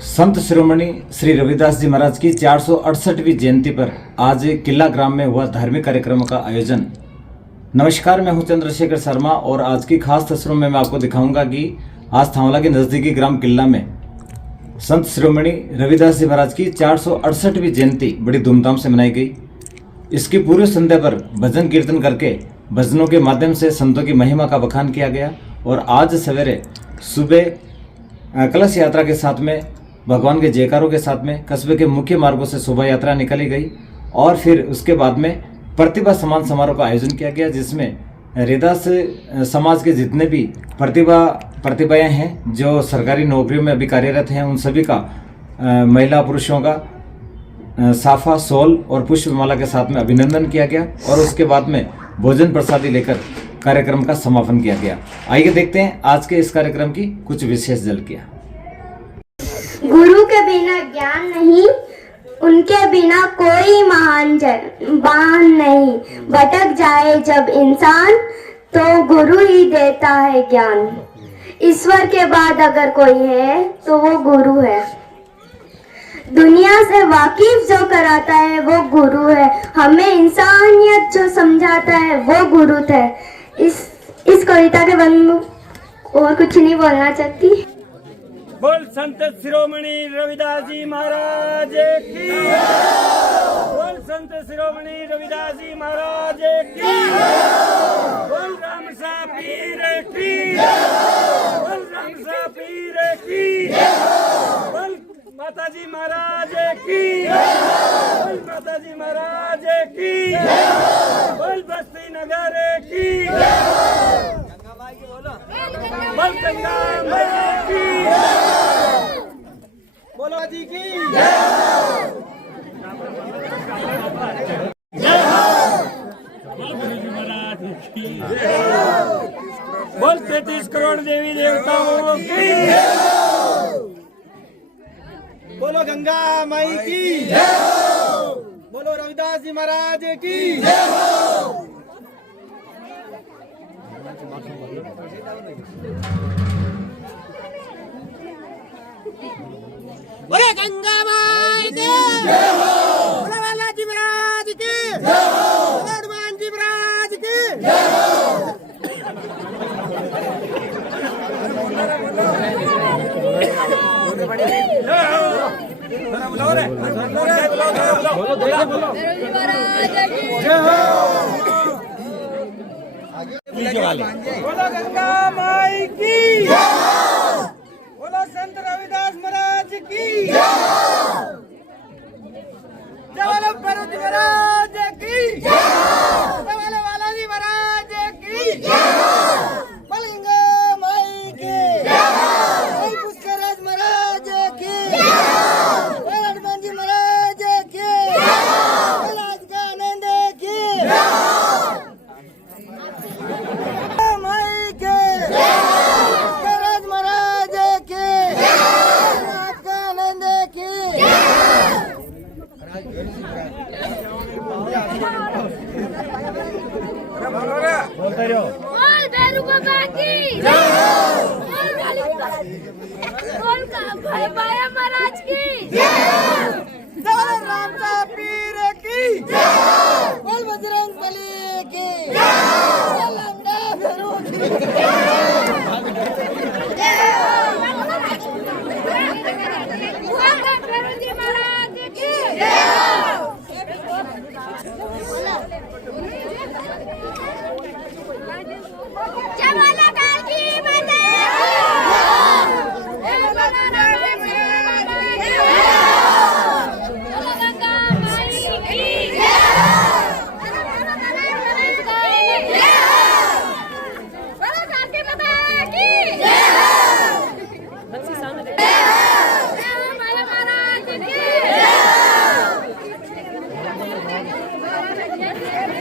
संत शिरोमणि श्री रविदास जी महाराज की 468वीं जयंती पर आज किला ग्राम में हुआ धार्मिक कार्यक्रम का आयोजन। नमस्कार, मैं हूं चंद्रशेखर शर्मा और आज की खास तस्वीरों में मैं आपको दिखाऊंगा कि आज थांवला के नजदीकी ग्राम किला में संत शिरोमणि रविदास जी महाराज की 468वीं जयंती बड़ी धूमधाम से मनाई गई। इसकी पूर्व संध्या पर भजन कीर्तन करके भजनों के माध्यम से संतों की महिमा का बखान किया गया और आज सवेरे सुबह कलश यात्रा के साथ में भगवान के जयकारों के साथ में कस्बे के मुख्य मार्गों से शोभा यात्रा निकाली गई और फिर उसके बाद में प्रतिभा सम्मान समारोह का आयोजन किया गया, जिसमें रैदास समाज के जितने भी प्रतिभाएं हैं जो सरकारी नौकरियों में अभी कार्यरत हैं, उन सभी का महिला पुरुषों का साफा, शॉल और पुष्पमाला के साथ में अभिनंदन किया गया और उसके बाद में भोजन प्रसादी लेकर कार्यक्रम का समापन किया गया। आइए देखते हैं आज के इस कार्यक्रम की कुछ विशेष झलकियां। गुरु के बिना ज्ञान नहीं, उनके बिना कोई महान नहीं। भटक जाए जब इंसान तो गुरु ही देता है ज्ञान। ईश्वर के बाद अगर कोई है तो वो गुरु है। दुनिया से वाकिफ जो कराता है वो गुरु है। हमें इंसानियत जो समझाता है वो गुरु है। इस कविता के बंद और कुछ नहीं बोलना चाहती। बोल संत शिरोमणि रविदास जी महाराज की। बोल संत शिरोमणि रविदास जी महाराज की। बोल रामसा पीर की। बोल रामसा पीर की। बोल माताजी महाराज की। बोल माताजी महाराज की। बोल बस्ती नगर की। बोल गंगा माई की। बोलो जी की बोल 33 करोड़ देवी देवताओं की। बोलो गंगा माई की। बोलो रविदास जी महाराज की। बोले गंगा माई की। बोले बालाजी महाराज की। बोले हनुमान जी महाराज की। बोलो गंगा माई की। बोलो संत रविदास महाराज की। जवाले भरत महाराज की। जवाले बालाजी महाराज की। बोल गंगा माई की। बोल पुष्कराज महाराज की। बोल हनुमान जी महाराज की। बोल आज का आनंद की। माई के पुष्कराज महाराज की। आज का आनंद की। बोल भैरू बाबा की। बोल भाई बाया महाराज की। बोल रामसा पीर की। बोल बजरंग बली की। बोल लंगा भैरू की। भैरू जी महाराज की। जवाला काल की माता।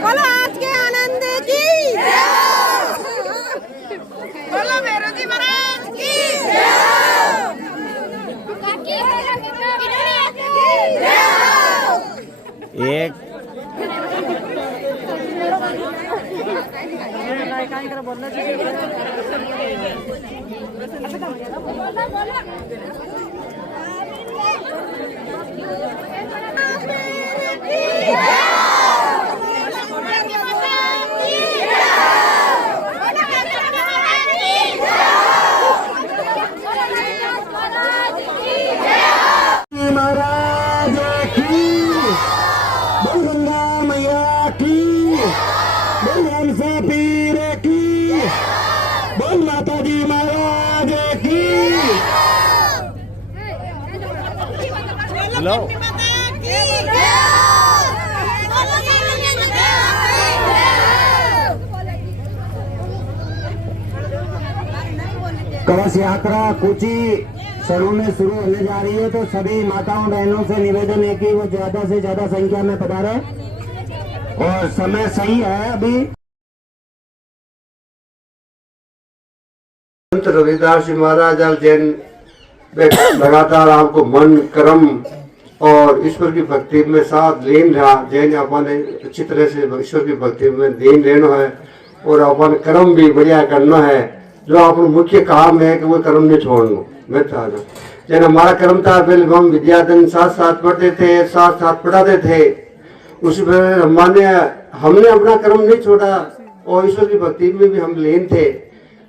बोलो आज के आनंद की। बोलो भैरू जी महाराज की। एक बोला बुलाओ। कलश यात्रा कुची शहरों में शुरू होने जा रही है, तो सभी माताओं बहनों से निवेदन है कि वो ज्यादा से ज्यादा संख्या में पधारे और समय सही है अभी। संत रविदास जी महाराज और जैन लगातार आपको मन कर्म और ईश्वर की भक्ति में साथ लीन रहा। जैन अपन अच्छी तरह से ईश्वर की भक्ति में लीन रहना है और अपन कर्म भी बढ़िया करना है। जो अपन मुख्य काम है कि वो कर्म नहीं छोड़ना। मैं था जैन हमारा कर्म था, पहले हम विद्याधन साथ साथ पढ़ते थे, साथ साथ पढ़ाते थे। उस पर हमने अपना कर्म नहीं छोड़ा और ईश्वर की भक्ति में भी हम लीन थे।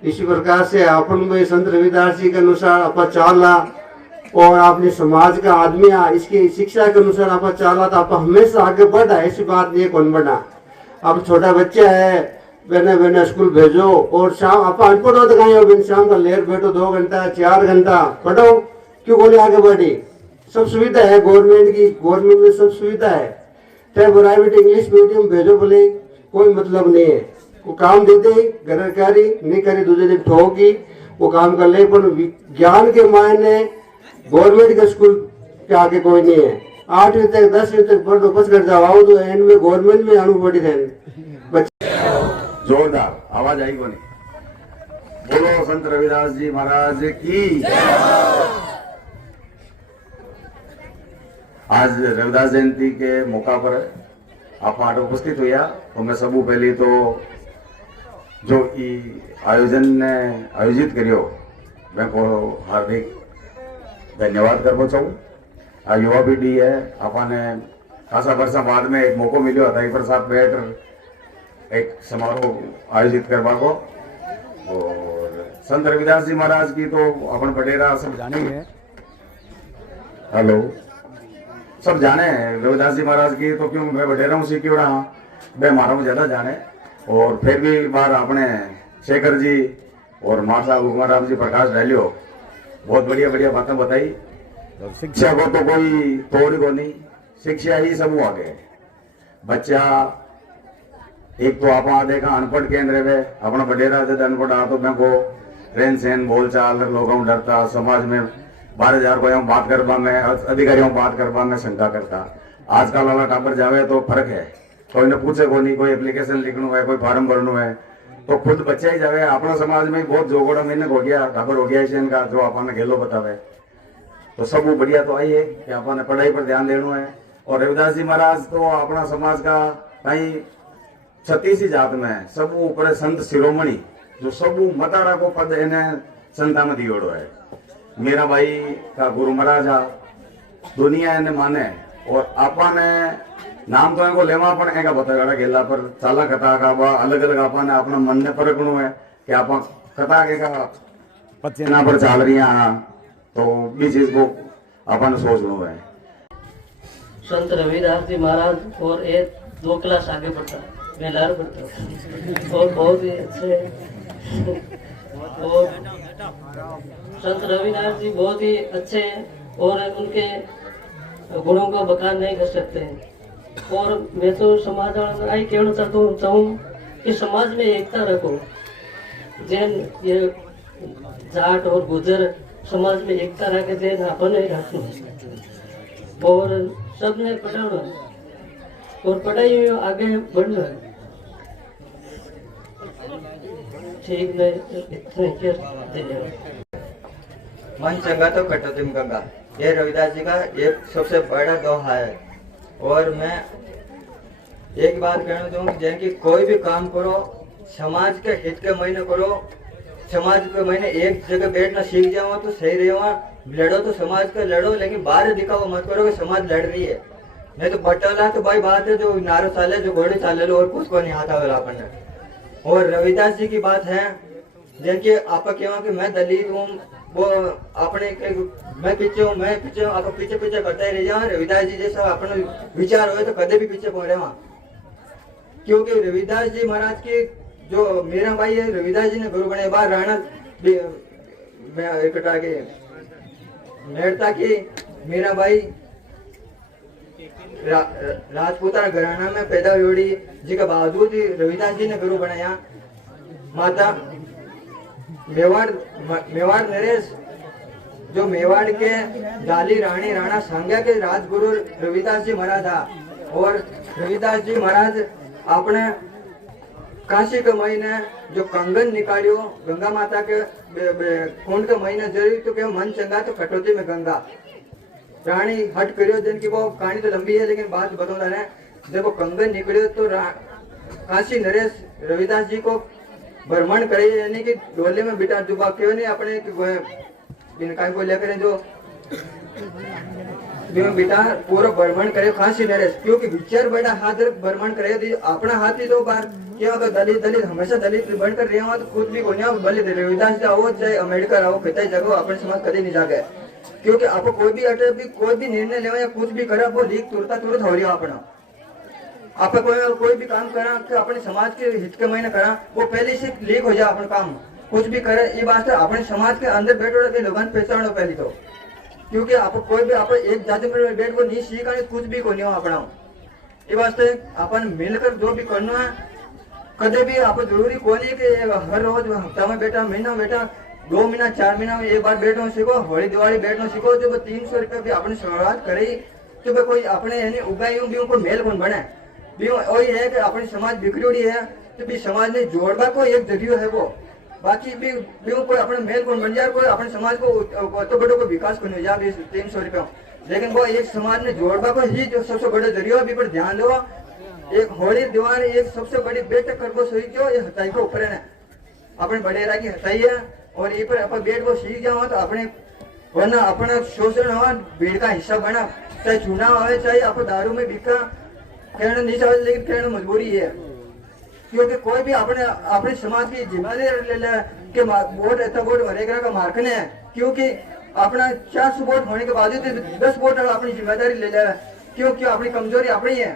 इसी प्रकार से अपन में संत रविदास जी के अनुसार अपन चाला और अपने समाज का आदमी इसकी शिक्षा के अनुसार अपन चाला तो आप हमेशा आगे बढ़ा। ऐसी बात नहीं कौन बढ़ा। अब छोटा बच्चा है, बहने स्कूल भेजो और शाम आप अनपढ़ हो तो कहीं शाम का लेट बैठो 2 घंटा 4 घंटा पढ़ो, क्यों बोले आगे बढ़ी। सब सुविधा है गवर्नमेंट की, गवर्नमेंट में सब सुविधा है। चाहे प्राइवेट इंग्लिश मीडियम भेजो बोले कोई मतलब नहीं है। वो काम देते गरकारी नहीं करे, दूसरे दिन ठोगी वो काम कर ले। पर ज्ञान के मायने गवर्नमेंट के स्कूल के आगे कोई नहीं है। 8वीं तक 10वीं तक पढ़ दो, बस कर जाओ आओ तो एंड में गवर्नमेंट में आनू पड़ी थे बच्चे। जोरदार आवाज आई कोनी। बोलो संत रविदास जी महाराज की। आज रविदास जयंती के मौका पर आप उपस्थित हुआ तो मैं सबू पहले तो जो आयोजन ने आयोजित करियो मैं को हार्दिक धन्यवाद करना चाहूँ। आ युवा पीढ़ी है आपने खासा वर्षा बाद में एक मौको मिलो था एक साथ बैठ एक समारोह आयोजित करवा को। और संत रविदास जी महाराज की तो अपन बटेरा सब जानेंगे। हेलो सब जाने रविदास जी महाराज की तो क्यों मैं बटेरा हूँ सीखी उड़ा मैं मारा ज्यादा जाने। और फिर भी बार अपने शेखर जी और मार साहब उमाराम जी प्रकाश डालियो बहुत बढ़िया बढ़िया बातें बताई। शिक्षा को तो कोई तोड़ को नहीं, शिक्षा ही सब आगे बच्चा। एक तो आप देखा अनपढ़ केंद्र में अपना बडेरा जब अनपढ़ आ तो मैं को रहन सहन बोल चाल लोगों डरता, समाज में 12,000 को बात करवा में अधिकारियों बात करवा में शंका करता। आजकल वाला टापर जावे तो फर्क है, कोई ने पूछे को नहीं, कोई एप्लीकेशन लिखना है, कोई फॉर्म भरना है तो खुद बच्चा ही जावे। अपना समाज में बहुत जोगोड़ा महीने हो गया टापर हो गया इसे का जो आपने गेलो बतावे तो सब वो बढ़िया तो आई है कि आपने पढ़ाई पर ध्यान देना है। और रविदास जी महाराज तो अपना समाज का कहीं 36 जात में सब ऊपर संत शिरोमणि जो सब मताड़ा को पद इन्हें संता में दियोड़ो है। मेरा भाई का गुरु महाराज दुनिया इन्हें माने और आपने नाम तो इनको लेवा पण एका बतागड़ा गेला पर चाला कथा का बा अलग अलग आपने अपना मन ने परखणो है कि आप कथा के का पचना पर चाल रही हैं तो भी चीज को अपन सोचना है। संत रविदास जी महाराज और एक 2 क्लास आगे बढ़ता मैं लार पढ़ता और बहुत ही अच्छे। और संत रविदास जी बहुत ही अच्छे हैं और उनके गुणों का बखान नहीं कर सकते हैं। और मैं तो समाज आई कहना चाहूँ कि समाज में एकता रखो। जैन ये जाट और गुजर समाज में एकता रखे जैन अपन ही रखना और सबने पढ़ाना और पढ़ाई में आगे बढ़ना। ठीक नहीं इतने धन्यवाद। मन चंगा तो कटोतिम गंगा, ये रविदास जी का एक सबसे बड़ा दोहा है। और मैं एक बात कहना चाहूँ जिनकी कोई भी काम करो समाज के हित के महीने करो। समाज के महीने एक जगह बैठना सीख जाओ तो सही रहो। लड़ो तो समाज का लड़ो, लेकिन बाहर दिखाओ मत करो कि समाज लड़ रही है। नहीं तो बटला तो भाई बात है जो नारो चाले जो घोड़े चाले लो और कुछ को नहीं आता वाला अपन। और रविदास जी की बात है जिनकी आप कहवा कि मैं दलित हूँ वो अपने मैं पीछे हूँ आप पीछे पीछे करता ही रह जाओ। रविदास जी जैसा अपने विचार हो तो कदे भी पीछे पड़े वहाँ, क्योंकि रविदास जी महाराज की जो मेरा भाई है रविदास जी ने गुरु बने बार राणा इकट्ठा के मेड़ता की मेरा भाई राजपूताना घराना में पैदा हुई जी के बावजूद रविदास जी ने गुरु बनाया। माता मेवाड़ नरेश जो मेवाड़ के जाली रानी राणा सांग्या के राजगुरु रविदास जी महाराज था। और रविदास जी महाराज अपने काशी के महीने जो कंगन निकालियो गंगा माता के कुंड के महीने जरूरी तो क्या मन चंगा तो कटौती में गंगा रानी हट करियो। जिनकी वो कहानी तो लंबी है लेकिन बात बता रहे हैं। जब वो कंगन निकलियो तो काशी नरेश रविदास जी को भ्रमण करे, यानी कि डोले में बिठा दुबा क्यों नहीं अपने बिनकाई को लेकर जो बिटा पूरा भ्रमण करे काशी नरेश, क्योंकि विचार बड़ा हाथ भ्रमण करे अपना हाथ ही दो बार क्या होगा। दलित दलित हमेशा दलित बनकर रहे हो तो खुद भी को भले रविदास जी आओ चाहे अमेरिका आओ कितना जगह अपने समाज कभी नहीं जागे, क्योंकि आपको कोई भी अटे भी कोई भी निर्णय ले या कुछ भी करा वो लीक तुरंत हो रही हो अपना। आप कोई भी काम करा कि अपने समाज के हित के महीने करा वो पहले से लीक हो जाए अपना काम कुछ भी करे। ये बात है अपने समाज के अंदर बैठो के लोगों पहचानो पहले तो, क्योंकि आप कोई भी आप एक जाति में बैठ को नहीं सीखा कुछ भी को नहीं हो अपना। ये वास्ते अपन मिलकर जो भी करना है कदे भी आप जरूरी को नहीं कि हर रोज हफ्ता में बैठा महीना बैठा 2 महीना 4 महीना में एक बार बैठना सीखो। होली दिवाली बैठना सीखो। जब 300 रुपये भी अपनी शुरुआत करे तो कोई अपने यानी उगाई भी उनको मेल कौन बने भी वही है कि अपनी समाज बिखरी है तो भी समाज ने जोड़वा को एक जरियो है वो। बाकी भी कोई अपने मेल कौन बन जाए कोई अपने समाज को तो बड़ों को विकास को नहीं जाए 300 रुपये, लेकिन वो एक समाज ने जोड़वा को ही जो सबसे बड़ा जरियो है। पर ध्यान दो एक होली दिवाली एक सबसे बड़ी बेट कर वो सही जो ये हताई के ऊपर है अपने बड़ेरा की हताई है। और ये पर अपन बेट को सीख जाओ तो अपने वरना अपना शोषण हो भीड़ का हिस्सा बना, चाहे चुनाव आए चाहे आप दारू में बिका कहना नहीं चाहते लेकिन कहना मजबूरी है, क्योंकि कोई भी अपने समाज की जिम्मेदारी ले ले कि वोट ऐसा वोट मरेगा का मार्कने है, क्योंकि अपना 400 वोट होने के बाद 10 वोट अपनी जिम्मेदारी ले ले, क्योंकि अपनी कमजोरी अपनी है।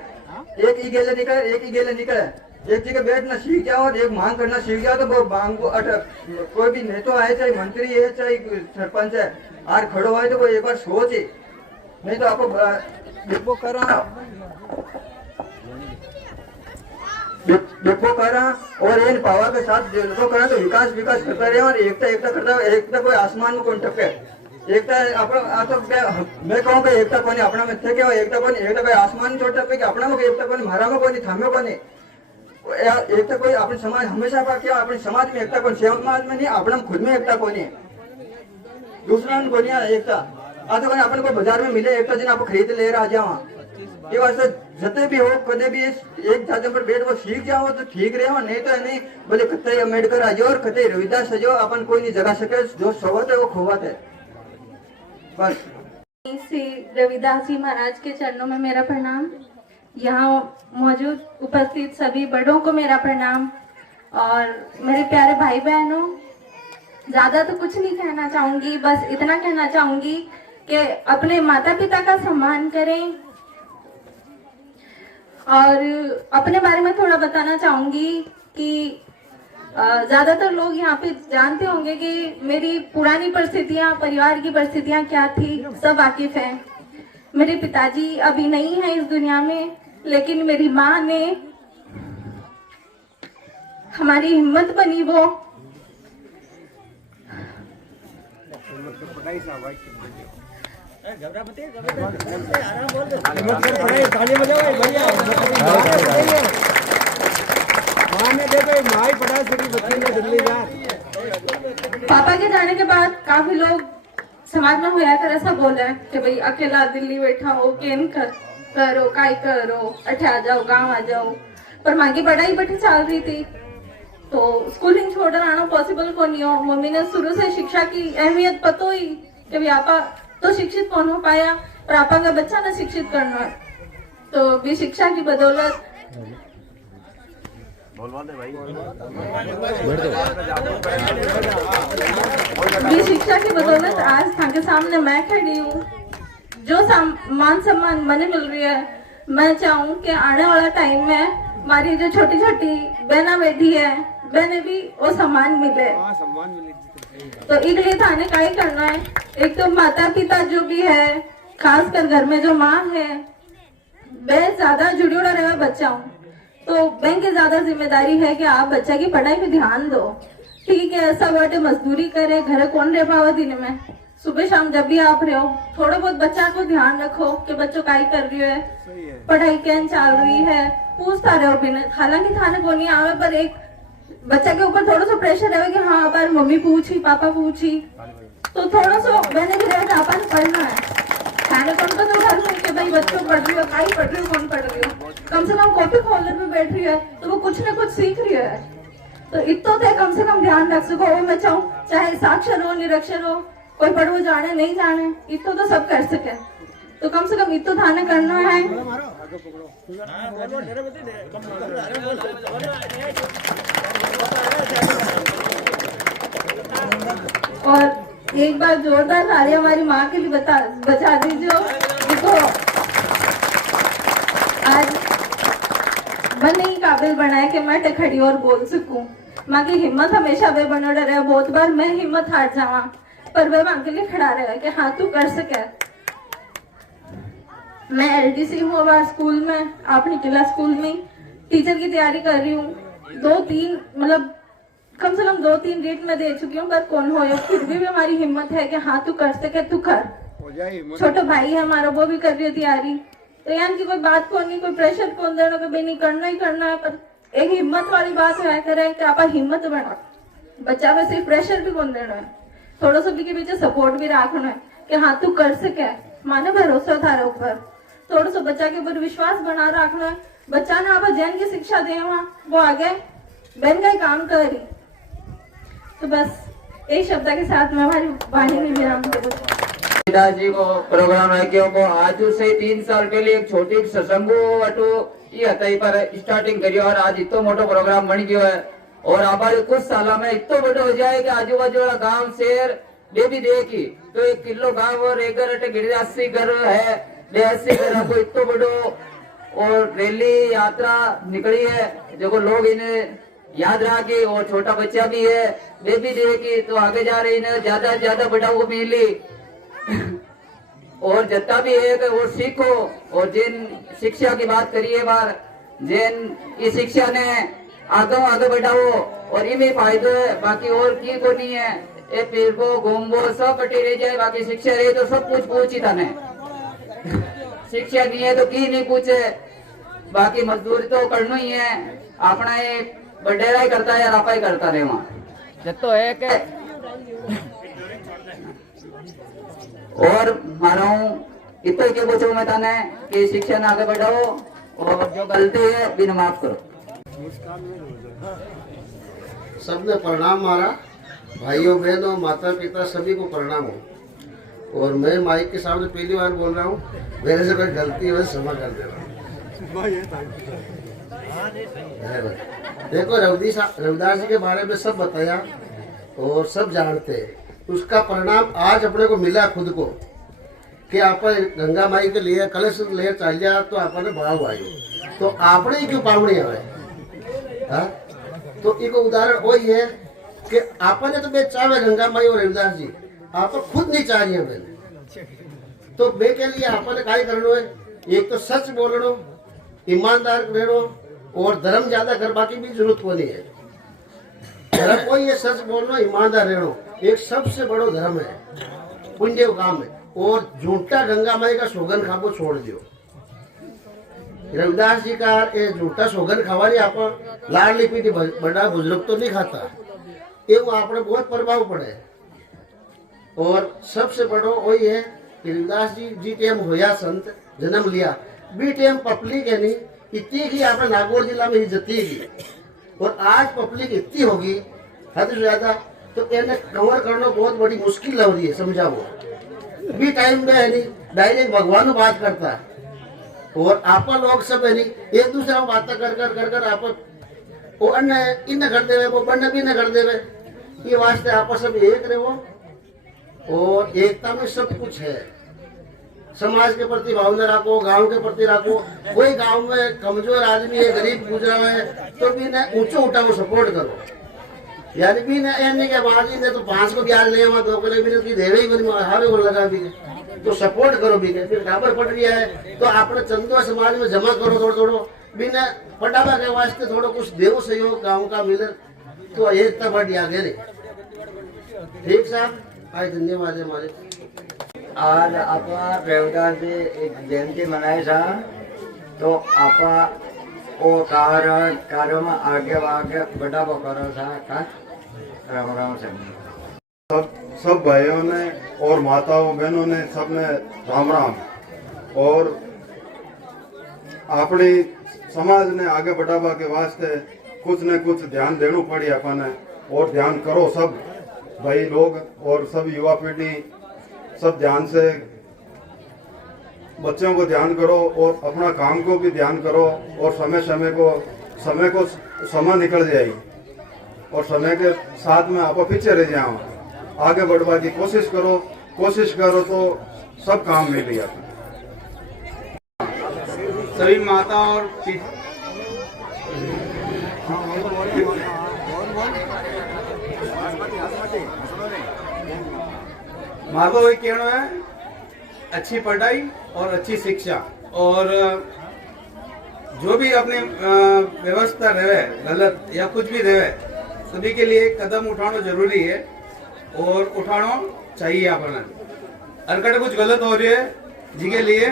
एक ही गेले निकले एक जगह बैठना सीख जाओ और एक मांग करना सीख जाओ तो वो मांग को कोई भी नेता है चाहे मंत्री है चाहे सरपंच है आर खड़ो है तो वो एक बार सोचे, नहीं तो आपको डिपो करा और इन पावर के साथ डिपो करा तो विकास करता रहे और एकता करता एकता कोई आसमान में कौन टपके एकता मैं कहूँ एकता को अपना में थे एकता को कोई आसमान में चोट टपके अपना में एकता को मारा में कोई थामे को नहीं एकता कोई अपने समाज हमेशा क्या अपने समाज में एकता को समाज में नहीं अपना खुद में एकता को नहीं दूसरा को नहीं एकता तो अपने को बाजार में मिले एकता जिन आप खरीद ले रहा जाओ ये वास्ते जते भी हो कदे भी एक जाति पर बैठ वो सीख जाओ तो ठीक रहे हो, नहीं तो नहीं बोले कतई अम्बेडकर आ जाओ और कतई रविदास आ जाओ अपन कोई नहीं जगा सके जो सोवत है वो खोवत है बस। श्री रविदास जी महाराज के चरणों में मेरा प्रणाम। यहाँ मौजूद उपस्थित सभी बड़ों को मेरा प्रणाम और मेरे प्यारे भाई बहनों, ज्यादा तो कुछ नहीं कहना चाहूंगी, बस इतना कहना चाहूंगी कि अपने माता पिता का सम्मान करें और अपने बारे में थोड़ा बताना चाहूंगी कि ज्यादातर लोग यहाँ पे जानते होंगे कि मेरी पुरानी परिस्थितियां परिवार की परिस्थितियां क्या थी, सब वाकिफ है। मेरे पिताजी अभी नहीं है इस दुनिया में, लेकिन मेरी माँ ने हमारी हिम्मत बनी वो पापा के जाने के बाद काफी लोग समाज में होया कर ऐसा बोल रहे हैं कि भाई अकेला दिल्ली बैठा हो केम करो काई करो अठे आ जाओ गांव आ जाओ, पर माँ की पढ़ाई बड़ी चल रही थी तो स्कूलिंग छोड़ आना पॉसिबल को नहीं हो। मम्मी ने शुरू से शिक्षा की अहमियत पता ही कि भाई आपा तो शिक्षित कौन हो पाया और आपा का बच्चा ना शिक्षित करना है, तो भी शिक्षा की बदौलत शिक्षा की बदौलत आज के सामने मैं खड़ी हूँ। जो मान सम्मान मने मिल रही है, मैं चाहूँ कि आने वाला टाइम में हमारी जो छोटी छोटी बहना बेटी है बहने भी वो सम्मान मिले। तो इसलिए थाने का ही करना है, एक तो माता पिता जो भी है, खासकर घर में जो माँ है मैं ज्यादा जुड़ियोड़ा रहे बच्चा हूँ, तो बैंक की ज्यादा जिम्मेदारी है कि आप बच्चा की पढ़ाई पे ध्यान दो। ठीक है, ऐसा बाटे मजदूरी करे, घर कौन रह पावा दिन में, सुबह शाम जब भी आप रहो थोड़ा बहुत बच्चा को ध्यान रखो कि बच्चों का ही कर रही है, पढ़ाई कैन चल रही है, पूछता रहो बिना। हालांकि थाने को नहीं आवे, पर एक बच्चा के ऊपर थोड़ा सा प्रेशर रहे कि हाँ पर मम्मी पूछी पापा पूछी, तो थोड़ा सा मैंने भी रहे अपन पढ़ना है। थाने कौन तो घर में कि भाई बच्चों पढ़ रही हो, काई पढ़ रही हो, कौन पढ़ रही हो, कम से कम कॉपी खोलने में बैठ रही है तो वो कुछ ना कुछ सीख रही है। तो इतना तो कम से कम ध्यान रख सको। वो मैं चाहूँ चाहे साक्षर हो निरक्षर हो, कोई पढ़ो जाने नहीं जाने, इतना तो सब कर सके, तो कम से कम इतना थाने करना है। और एक बार जोरदार ताली हमारी माँ के लिए बचा दीजिए। देखो आज मन नहीं काबिल बनाया कि मैं खड़ी और बोल सकूं। माँ की हिम्मत हमेशा वे बना रहे। बहुत बार मैं हिम्मत हार जावा, पर वे माँ के लिए खड़ा रहे कि हाँ तू कर सके। मैं LDC हूँ अब स्कूल में, अपनी किला स्कूल में टीचर की तैयारी कर रही हूँ। 2-3 मतलब कम से कम 2-3 डेट में दे चुकी हूँ, पर कौन हो फिर भी हमारी हिम्मत है कि हाँ तू कर सके, तू कर। छोटा भाई है हमारा, वो भी कर रही है तैयारी। तो यानी कि कोई बात को नहीं, कोई प्रेशर कौन देना कि नहीं करना ही करना है, पर एक हिम्मत वाली बात है करे कि आप हिम्मत बना। बच्चा में सिर्फ प्रेशर भी कौन देना है, थोड़ा सा भी के पीछे सपोर्ट भी रखना है कि हाँ तू कर सके, माने भरोसा थारे ऊपर, थोड़ा सा बच्चा के ऊपर विश्वास बना रखना है। बच्चा ने आप जैन की शिक्षा दे वो आगे बहन का ही काम करी। तो बस एक शब्द के साथ मैं हमारी वाणी में विराम करूँ। पिताजी को प्रोग्राम रखियो को आज से 3 साल पहले एक छोटी सत्संगो अटो ये हतई पर स्टार्टिंग करियो, और आज इतो मोटो प्रोग्राम बन गयो है। और आबादी कुछ साल में इतो बड़ो हो जाए कि आजू बाजू वाला गाँव शहर भी देखी तो 1 किलो गाँव और 80 घर है, 80 घर को इतो बड़ो। और रैली यात्रा निकली है जो लोग इन्हें याद रखी, और छोटा बच्चा भी है वे भी देखी, तो आगे जा रही है ज्यादा से ज्यादा बड़ा को मिली। और जत्ता भी है कि वो सीखो। और जिन शिक्षा की बात करिए बार, जिन इस शिक्षा ने आगे बढ़ाओ और ये भी फायदो है, बाकी और की को नहीं है। ये पीर को घूमो सब कटी रह जाए, बाकी शिक्षा रहे तो सब कुछ पूछी था ने शिक्षा नहीं है तो की नहीं पूछे, बाकी मजदूरी तो करना ही है। अपना ये बडेरा ही करता है, आपा ही करता रहे वहाँ तो है के। और मारा इतो के पूछो मैं ताने कि शिक्षा ने आगे बढ़ाओ, और जो गलती है बिना माफ करो। सबने प्रणाम मारा, भाइयों बहनों माता पिता सभी को प्रणाम हो। और मैं माइक के सामने पहली बार बोल रहा हूँ, मेरे से कोई गलती हो क्षमा कर देना। देखो रविदास जी के बारे में सब बताया और सब जानते हैं, उसका परिणाम आज अपने को मिला खुद को कि आप गंगा माई के लिए कलश ले चल जा तो आपने भाव आई, तो आपने ही क्यों पावनी आवे। तो एक उदाहरण वही है कि आपने तो बेच चाहे गंगा माई और रविदास जी, आप खुद नहीं चाह रही है। तो बे के लिए आपने क्या करना है, एक तो सच बोलनो, ईमानदार रहनो, और धर्म ज्यादा करवा की भी जरूरत को नहीं है। धर्म कोई है सच बोलना, ईमानदार रहनो, एक सबसे बड़ो धर्म है, पुण्य काम है। और झूठा गंगा माई का सोगन खाबो छोड़ दियो। रविदास जी का ये झूठा सोगन खावानी आप लाडली पीढ़ी बड़ा बुजुर्ग तो नहीं खाता, ये वो आपने बहुत प्रभाव पड़े। और सबसे बड़ो वही है कि रविदास जी टेम होया संत जन्म लिया, बी टेम पब्लिक है नहीं इतनी की आपने नागौर जिला में इज्जत की, और आज पब्लिक इतनी होगी हद से ज्यादा, तो इन्हें कवर करना बहुत बड़ी मुश्किल हो रही है। समझा वो भी टाइम में है नहीं डायरेक्ट भगवान बात करता है, और आप लोग सब है नहीं एक दूसरे को बातें कर आप वो अन्य इन कर देवे, वो बन्न भी न कर देवे। ये वास्ते आप सब एक रहे वो, और एकता में सब कुछ है। समाज के प्रति भावना रखो, गांव के प्रति रखो। कोई गांव में कमजोर आदमी है, गरीब गुजरा है, तो भी ना ऊंचो उठाओ सपोर्ट करो। यानी भी ना के बाजी ने तो 5 को ब्याज ले 2 को भी देवे ही हारे को लगा भी तो सपोर्ट करो भी फिर खबर पड़ रही है तो आपने चंदो समाज में जमा करो थोड़ो थोड़ो बिना पटावा के वास्ते थोड़ो कुछ देव सहयोग गांव का मिले तो एकता बढ़ी आगे रे ठीक साहब आज धन्यवाद है हमारे आज आपा रविदास जी एक जयंती मनाए था तो आपा वो कार्य में आगे बढ़ावा करो था का राम राम से सब भाइयों ने और माताओं बहनों ने सबने राम राम। और अपनी समाज ने आगे बढ़ावा के वास्ते कुछ न कुछ ध्यान देना पड़ी अपन और ध्यान करो सब भाई लोग और सब युवा पीढ़ी सब ध्यान से बच्चों को ध्यान करो और अपना काम को भी ध्यान करो और समय को समय निकल जाएगी और समय के साथ में आप पीछे रह जाओ आगे बढ़वा की कोशिश करो तो सब काम मिल गया। सभी माता और माँ को वही कहना है अच्छी पढ़ाई और अच्छी शिक्षा और जो भी अपनी व्यवस्था रहे गलत या कुछ भी रहे सभी के लिए कदम उठाना जरूरी है और उठाना चाहिए अपन अगर कुछ गलत हो रही है जिसके लिए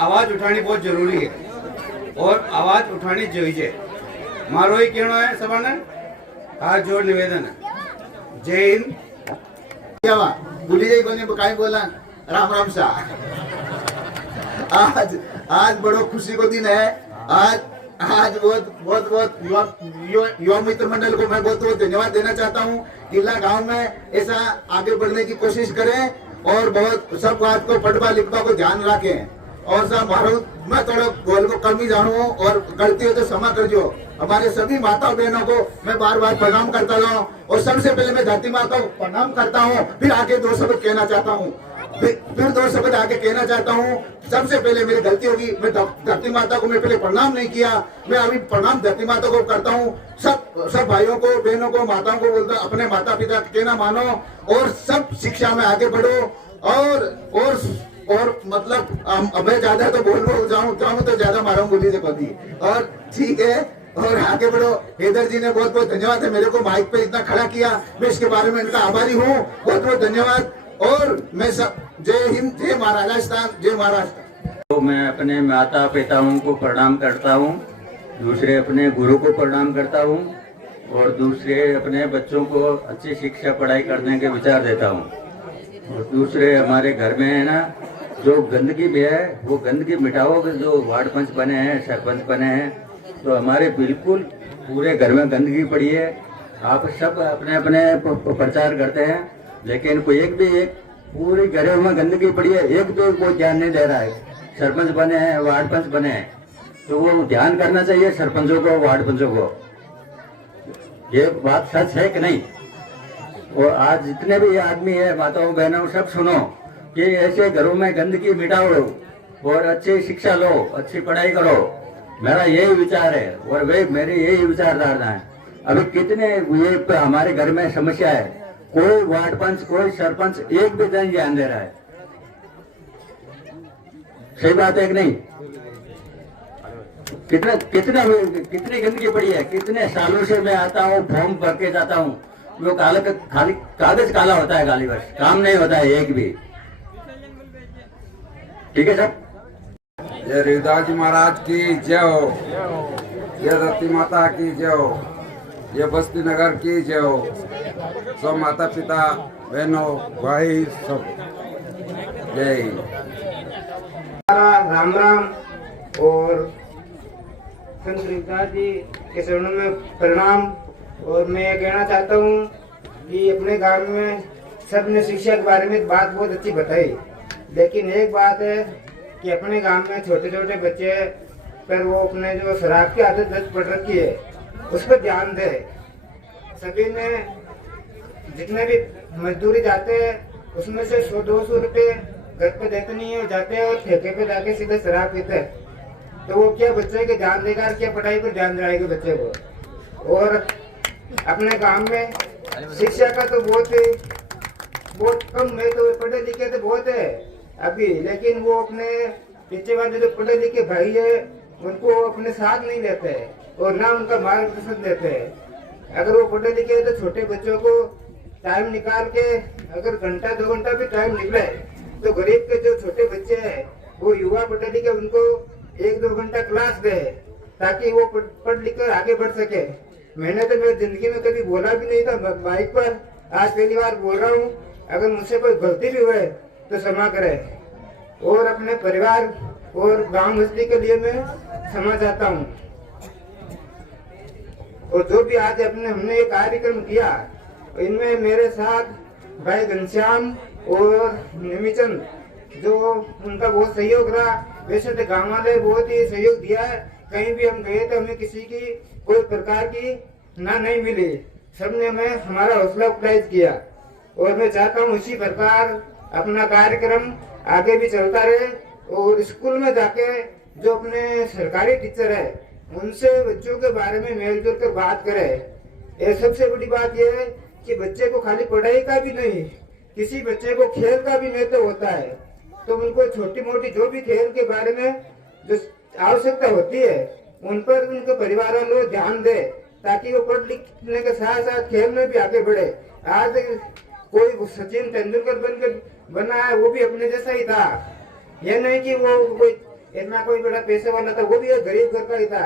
आवाज उठानी बहुत जरूरी है और आवाज उठानी चाहिए। मारो ही कहना है सबा ने हाथ जोड़ निवेदन है। जय हिंद। भूली जाई कोने काय बोला राम राम सा आज बड़ो खुशी को दिन है। आज बहुत युवा मित्र मंडल को मैं बहुत बहुत धन्यवाद देना चाहता हूँ। किला गांव में ऐसा आगे बढ़ने की कोशिश करें और बहुत सब बात को पढ़वा लिखवा को ध्यान रखें और सब भारत में थोड़ा बोल को कम ही जानू और गलती हो तो क्षमा कर जो। हमारे सभी माताओं बहनों को मैं बार बार प्रणाम करता हूँ और सबसे पहले मैं धरती माता को प्रणाम करता हूँ। फिर आगे दो शब्द कहना चाहता हूँ फिर दो शब्द आगे कहना चाहता हूँ। सबसे पहले मेरी गलती होगी मैं धरती माता को मैं पहले प्रणाम नहीं किया। मैं अभी प्रणाम धरती माता को करता हूँ। सब भाइयों को बहनों को माताओं को बोलता अपने माता पिता कहना मानो और सब शिक्षा में आगे बढ़ो और मतलब अब ज्यादा तो बोल जाऊं तो ज्यादा मारूं बोली से कभी और ठीक है और आगे बढ़ो। हैदर जी ने बहुत बहुत धन्यवाद है मेरे को माइक पे इतना खड़ा किया। मैं इसके बारे में इनका आभारी हूँ। बहुत बहुत धन्यवाद और मैं सब जय हिंद जय महाराजस्थान जय महाराष्ट्र। तो मैं अपने माता पिताओं को प्रणाम करता हूँ, दूसरे अपने गुरु को प्रणाम करता हूँ और दूसरे अपने बच्चों को अच्छी शिक्षा पढ़ाई करने के विचार देता हूँ। और दूसरे हमारे घर में है ना जो गंदगी भी है वो गंदगी मिटाओ। जो वार्ड पंच बने हैं सरपंच बने हैं तो हमारे बिल्कुल पूरे घर में गंदगी पड़ी है। आप सब अपने अपने प्रचार करते हैं लेकिन कोई एक पूरे घरों में गंदगी पड़ी है एक भी कोई ध्यान नहीं दे रहा है। सरपंच बने हैं वार्ड पंच बने हैं तो वो ध्यान करना चाहिए सरपंचों को वार्ड पंचों को। ये बात सच है कि नहीं? और आज जितने भी आदमी है माताओं बहनों सब सुनो कि ऐसे घरों में गंदगी मिटाओ और अच्छी शिक्षा लो अच्छी पढ़ाई करो। मेरा यही विचार है और वे मेरी यही विचारधारा है। अभी कितने ये हमारे घर में समस्या है कोई वार्ड पंच कोई सरपंच एक भी नहीं ध्यान दे रहा है। सही बात है कि नहीं? कितनी गंदगी पड़ी है। कितने सालों से मैं आता हूँ फॉर्म भर के जाता हूँ वो खाली कागज काला होता है खाली बस काम नहीं होता है एक भी। ठीक है सब। जय रविदास जी महाराज की जय हो। जय धरती माता की जय हो। जय बस्ती नगर की जय हो। सब माता पिता बहनों भाई सब जय हिंद। राम राम और संत रविदास जी के चरणों में प्रणाम। और मैं ये कहना चाहता हूँ कि अपने गांव में सबने शिक्षा के बारे में बात बहुत अच्छी बताई लेकिन एक बात है कि अपने गांव में छोटे छोटे बच्चे पर वो अपने जो शराब की आदत पड़ रखी है उस पर ध्यान दे। सभी ने जितने भी मजदूरी जाते हैं उसमें से 100-200 रुपये घर पे देते नहीं है जाते हैं और ठेके पे जाके सीधे शराब पीते हैं। तो वो क्या बच्चे के ध्यान देगा क्या पढ़ाई पर ध्यान दिलाएगा बच्चे को। और अपने गांव में शिक्षा का तो बहुत कम है तो पढ़े लिखे तो बहुत है अभी, लेकिन वो अपने पीछे वाले जो पढ़े लिखे भाई है उनको अपने साथ नहीं लेते और ना उनका मार्गदर्शन देते हैं। अगर वो पढ़े लिखे हैं तो छोटे बच्चों को टाइम निकाल के अगर घंटा 2 घंटा भी टाइम निकले तो गरीब के जो छोटे बच्चे हैं वो युवा पढ़े लिखे उनको 1-2 घंटा क्लास दे ताकि वो पढ़ लिख कर आगे बढ़ सके। मैंने तो मेरी जिंदगी में कभी बोला भी नहीं था माइक पर, आज पहली बार बोल रहा हूँ। अगर मुझसे कोई गलती भी हुए तो क्षमा करे और अपने परिवार और गांव बस्ती के लिए मैं क्षमा चाहता हूँ। और जो भी आज हमने ये कार्यक्रम किया इनमें मेरे साथ भाई घनश्याम और निमिचंद जो उनका बहुत सहयोग रहा। वैसे तो गाँव वाले बहुत ही सहयोग दिया है, कहीं भी हम गए तो हमें किसी की कोई प्रकार की ना नहीं मिली, सबने हमें हमारा हौसला अफजाई किया। और मैं चाहता हूँ इसी प्रकार अपना कार्यक्रम आगे भी चलता रहे और स्कूल में जाके जो अपने सरकारी टीचर है उनसे बच्चों के बारे में मिलजुल कर बात करे। ये सबसे बड़ी बात यह है कि बच्चे को खाली पढ़ाई का भी नहीं, किसी बच्चे को खेल का भी महत्व होता है, तो उनको छोटी मोटी जो भी खेल के बारे में जो आवश्यकता होती है उन पर उनके परिवार वालों ध्यान दे ताकि वो पढ़ लिखने के साथ साथ खेल में भी आगे बढ़े। आज कोई सचिन तेंदुलकर बनकर बना है वो भी अपने जैसा ही था, यह नहीं कि वो कोई इतना कोई बड़ा पैसे वाला था, वो भी एक गरीब घर का ही था।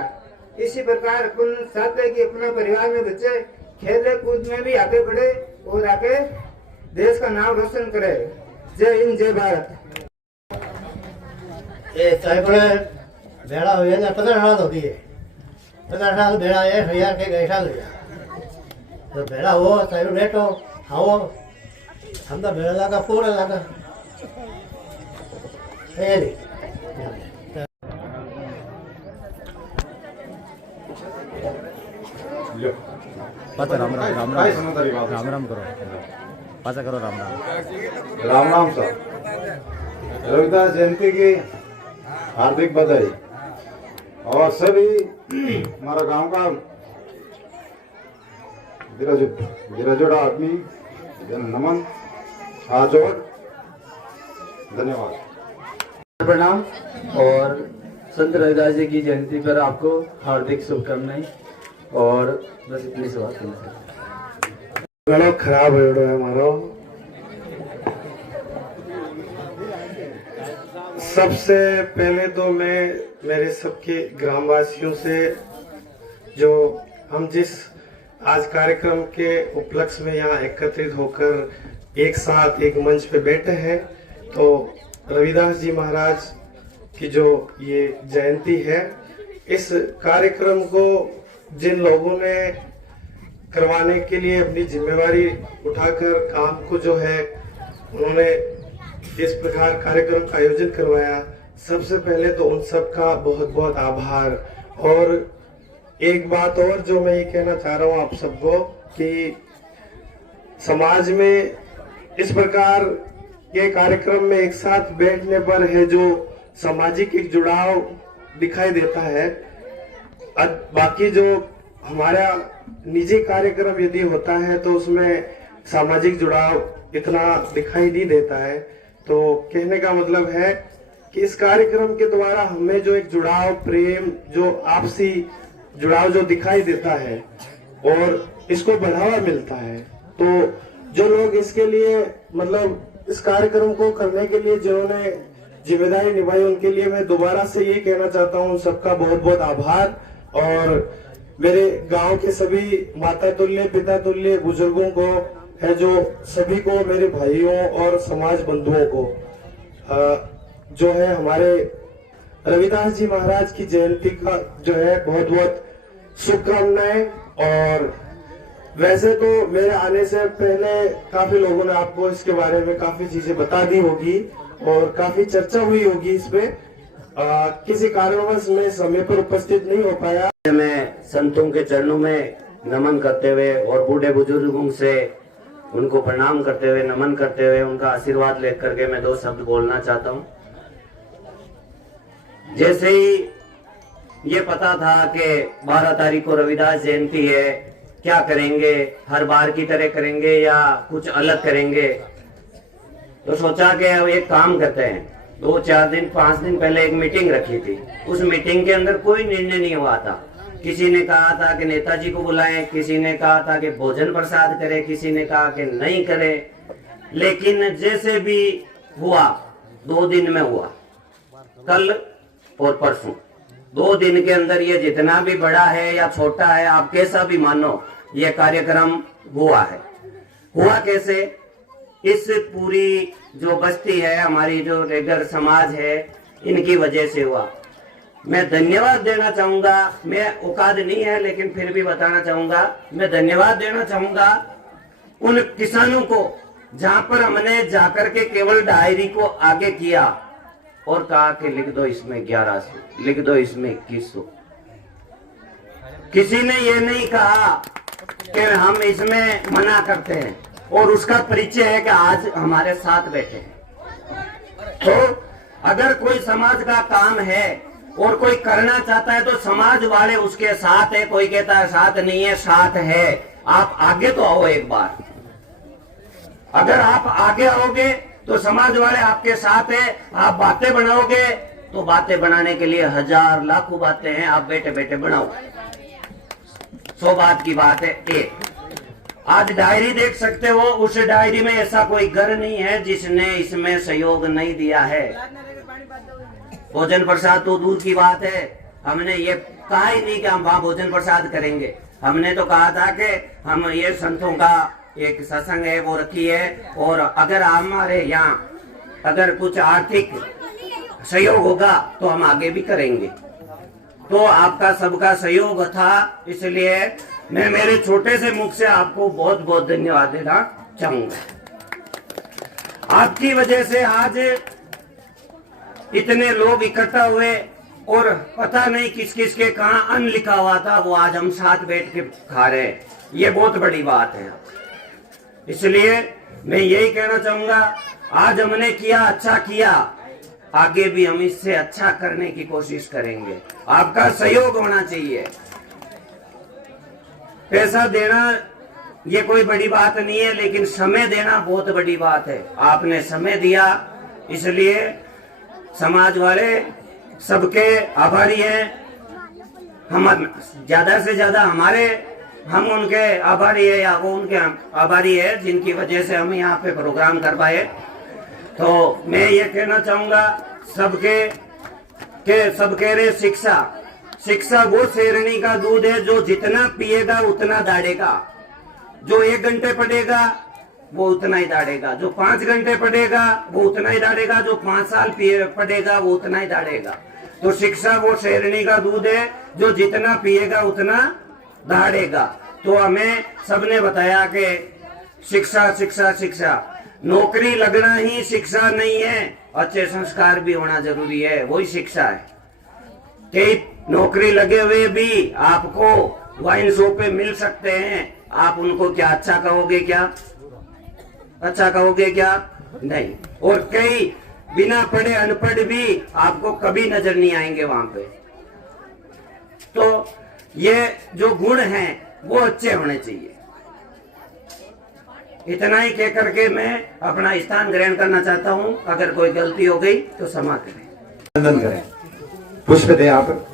इसी प्रकार अपन चाहते हैं कि अपना परिवार में बच्चे खेल कूद में भी आगे बढ़े और आगे देश का नाम रोशन करे। जय हिंद, जय भारत। ये भेड़ा हो गया 15 साल हो गई है, 15 साल भेड़ा 1000 के गैसा लिया तो भेड़ा हो चाहे बैठो आओ हम तो भेड़ा लगा पूरा लगा पाचा राम राम राम राम राम राम करो, पाचा करो राम राम राम राम सर। रविदास जयंती की हार्दिक बधाई और सभी हमारा गांव का गिराजोड़ा आदमी जन नमन, हाथ जोड़, धन्यवाद, प्रणाम। और संत रविदास जी की जयंती पर आपको हार्दिक शुभकामनाएं और बस इतनी सी बात है। गला खराब है हमारा। सबसे पहले तो मैं मेरे सबके ग्रामवासियों से जो हम जिस आज कार्यक्रम के उपलक्ष्य में यहाँ एकत्रित होकर एक साथ एक मंच पे बैठे हैं, तो रविदास जी महाराज की जो ये जयंती है, इस कार्यक्रम को जिन लोगों ने करवाने के लिए अपनी जिम्मेवारी उठाकर काम को जो है उन्होंने इस प्रकार कार्यक्रम का आयोजन करवाया, सबसे पहले तो उन सब का बहुत बहुत आभार। और एक बात और जो मैं ये कहना चाह रहा हूँ आप सबको कि समाज में इस प्रकार के कार्यक्रम में एक साथ बैठने पर है जो सामाजिक एक जुड़ाव दिखाई देता है। बाकी जो हमारा निजी कार्यक्रम यदि होता है तो उसमें सामाजिक जुड़ाव इतना दिखाई नहीं देता है। तो कहने का मतलब है कि इस कार्यक्रम के द्वारा हमें जो एक जुड़ाव, प्रेम, जो आपसी जुड़ाव जो दिखाई देता है और इसको बढ़ावा मिलता है, तो जो लोग इसके लिए मतलब इस कार्यक्रम को करने के लिए जिन्होंने जिम्मेदारी निभाई उनके लिए मैं दोबारा से ये कहना चाहता हूँ सबका बहुत बहुत आभार। और मेरे गांव के सभी माता तुल्य, पिता तुल्य बुजुर्गों को है, जो सभी को, मेरे भाइयों और समाज बंधुओं को जो है हमारे रविदास जी महाराज की जयंती का जो है बहुत बहुत शुभकामनाएं। और वैसे तो मेरे आने से पहले काफी लोगों ने आपको इसके बारे में काफी चीजें बता दी होगी और काफी चर्चा हुई होगी इसमें। किसी कारणवश मैं समय पर उपस्थित नहीं हो पाया। मैं संतों के चरणों में नमन करते हुए और बूढ़े बुजुर्गों से उनको प्रणाम करते हुए, नमन करते हुए, उनका आशीर्वाद लेकर के मैं 2 शब्द बोलना चाहता हूँ। जैसे ही ये पता था कि 12 तारीख को रविदास जयंती है, क्या करेंगे, हर बार की तरह करेंगे या कुछ अलग करेंगे, तो सोचा कि अब एक काम करते हैं, 2-4 दिन 5 दिन पहले एक मीटिंग रखी थी। उस मीटिंग के अंदर कोई निर्णय नहीं हुआ था। किसी ने कहा था कि नेताजी को बुलाएं, किसी ने कहा था कि भोजन प्रसाद करें, किसी ने कहा कि नहीं करें। लेकिन जैसे भी हुआ 2 दिन में हुआ, कल और परसों 2 दिन के अंदर ये जितना भी बड़ा है या छोटा है, आप कैसा भी मानो, ये कार्यक्रम हुआ है। हुआ कैसे? इस पूरी जो बस्ती है, हमारी जो रेगर समाज है, इनकी वजह से हुआ। मैं धन्यवाद देना चाहूंगा, मैं औकात नहीं है लेकिन फिर भी बताना चाहूंगा, मैं धन्यवाद देना चाहूंगा उन किसानों को, जहां पर हमने जाकर के केवल डायरी को आगे किया और कहा कि लिख दो इसमें 1100, लिख दो इसमें 2100। किसी ने ये नहीं कहा कि हम इसमें मना करते हैं, और उसका परिचय है कि आज हमारे साथ बैठे हैं। तो अगर कोई समाज का काम है और कोई करना चाहता है तो समाज वाले उसके साथ है। कोई कहता है साथ नहीं है, साथ है। आप आगे तो आओ एक बार। अगर आप आगे आओगे तो समाज वाले आपके साथ है। आप बातें बनाओगे तो बातें बनाने के लिए 1000 लाखों बातें हैं, आप बैठे बैठे बनाओ। 100 बात की बात है एक। आज डायरी देख सकते हो, उस डायरी में ऐसा कोई घर नहीं है जिसने इसमें सहयोग नहीं दिया है। भोजन प्रसाद तो दूर की बात है, हमने ये कहा ही नहीं कि हम वहां भोजन प्रसाद करेंगे। हमने तो कहा था कि हम ये संतों का एक सत्संग है वो रखी है, और अगर हमारे यहाँ अगर कुछ आर्थिक सहयोग होगा तो हम आगे भी करेंगे। तो आपका सबका सहयोग था, इसलिए मैं मेरे छोटे से मुख से आपको बहुत बहुत धन्यवाद देना चाहूंगा। आपकी वजह से आज इतने लोग इकट्ठा हुए, और पता नहीं किस किस के कहाँ अन्न लिखा हुआ था, वो आज हम साथ बैठ के खा रहे हैं। ये बहुत बड़ी बात है। इसलिए मैं यही कहना चाहूंगा, आज हमने किया, अच्छा किया, आगे भी हम इससे अच्छा करने की कोशिश करेंगे। आपका सहयोग होना चाहिए। पैसा देना ये कोई बड़ी बात नहीं है, लेकिन समय देना बहुत बड़ी बात है। आपने समय दिया, इसलिए समाज वाले सबके आभारी हैं। हम ज्यादा से ज्यादा हम उनके आभारी है, या वो उनके आभारी है जिनकी वजह से हम यहाँ पे प्रोग्राम कर पाए। तो मैं ये कहना चाहूंगा सब कह रहे शिक्षा वो शेरनी का दूध है जो जितना पिएगा उतना दाढ़ेगा। जो 1 घंटे पढ़ेगा वो उतना ही दाढ़ेगा, जो 5 घंटे पढ़ेगा वो उतना ही दाढ़ेगा, जो 5 साल पढ़ेगा वो उतना ही दाढ़ेगा। तो शिक्षा वो शेरनी का दूध है जो जितना पिएगा उतना दाढ़ेगा। तो हमें सबने बताया कि शिक्षा शिक्षा शिक्षा, नौकरी लगना ही शिक्षा नहीं है, अच्छे संस्कार भी होना जरूरी है, वही शिक्षा है। कई नौकरी लगे हुए भी आपको वाइन शॉप पे मिल सकते हैं, आप उनको क्या अच्छा कहोगे? क्या अच्छा कहोगे? क्या नहीं। और कई बिना पढ़े अनपढ़ भी आपको कभी नजर नहीं आएंगे वहां पे। तो ये जो गुण हैं वो अच्छे होने चाहिए। इतना ही कह करके मैं अपना स्थान ग्रहण करना चाहता हूं। अगर कोई गलती हो गई तो क्षमा करें। अभिनंदन करें, पुष्प दें। आप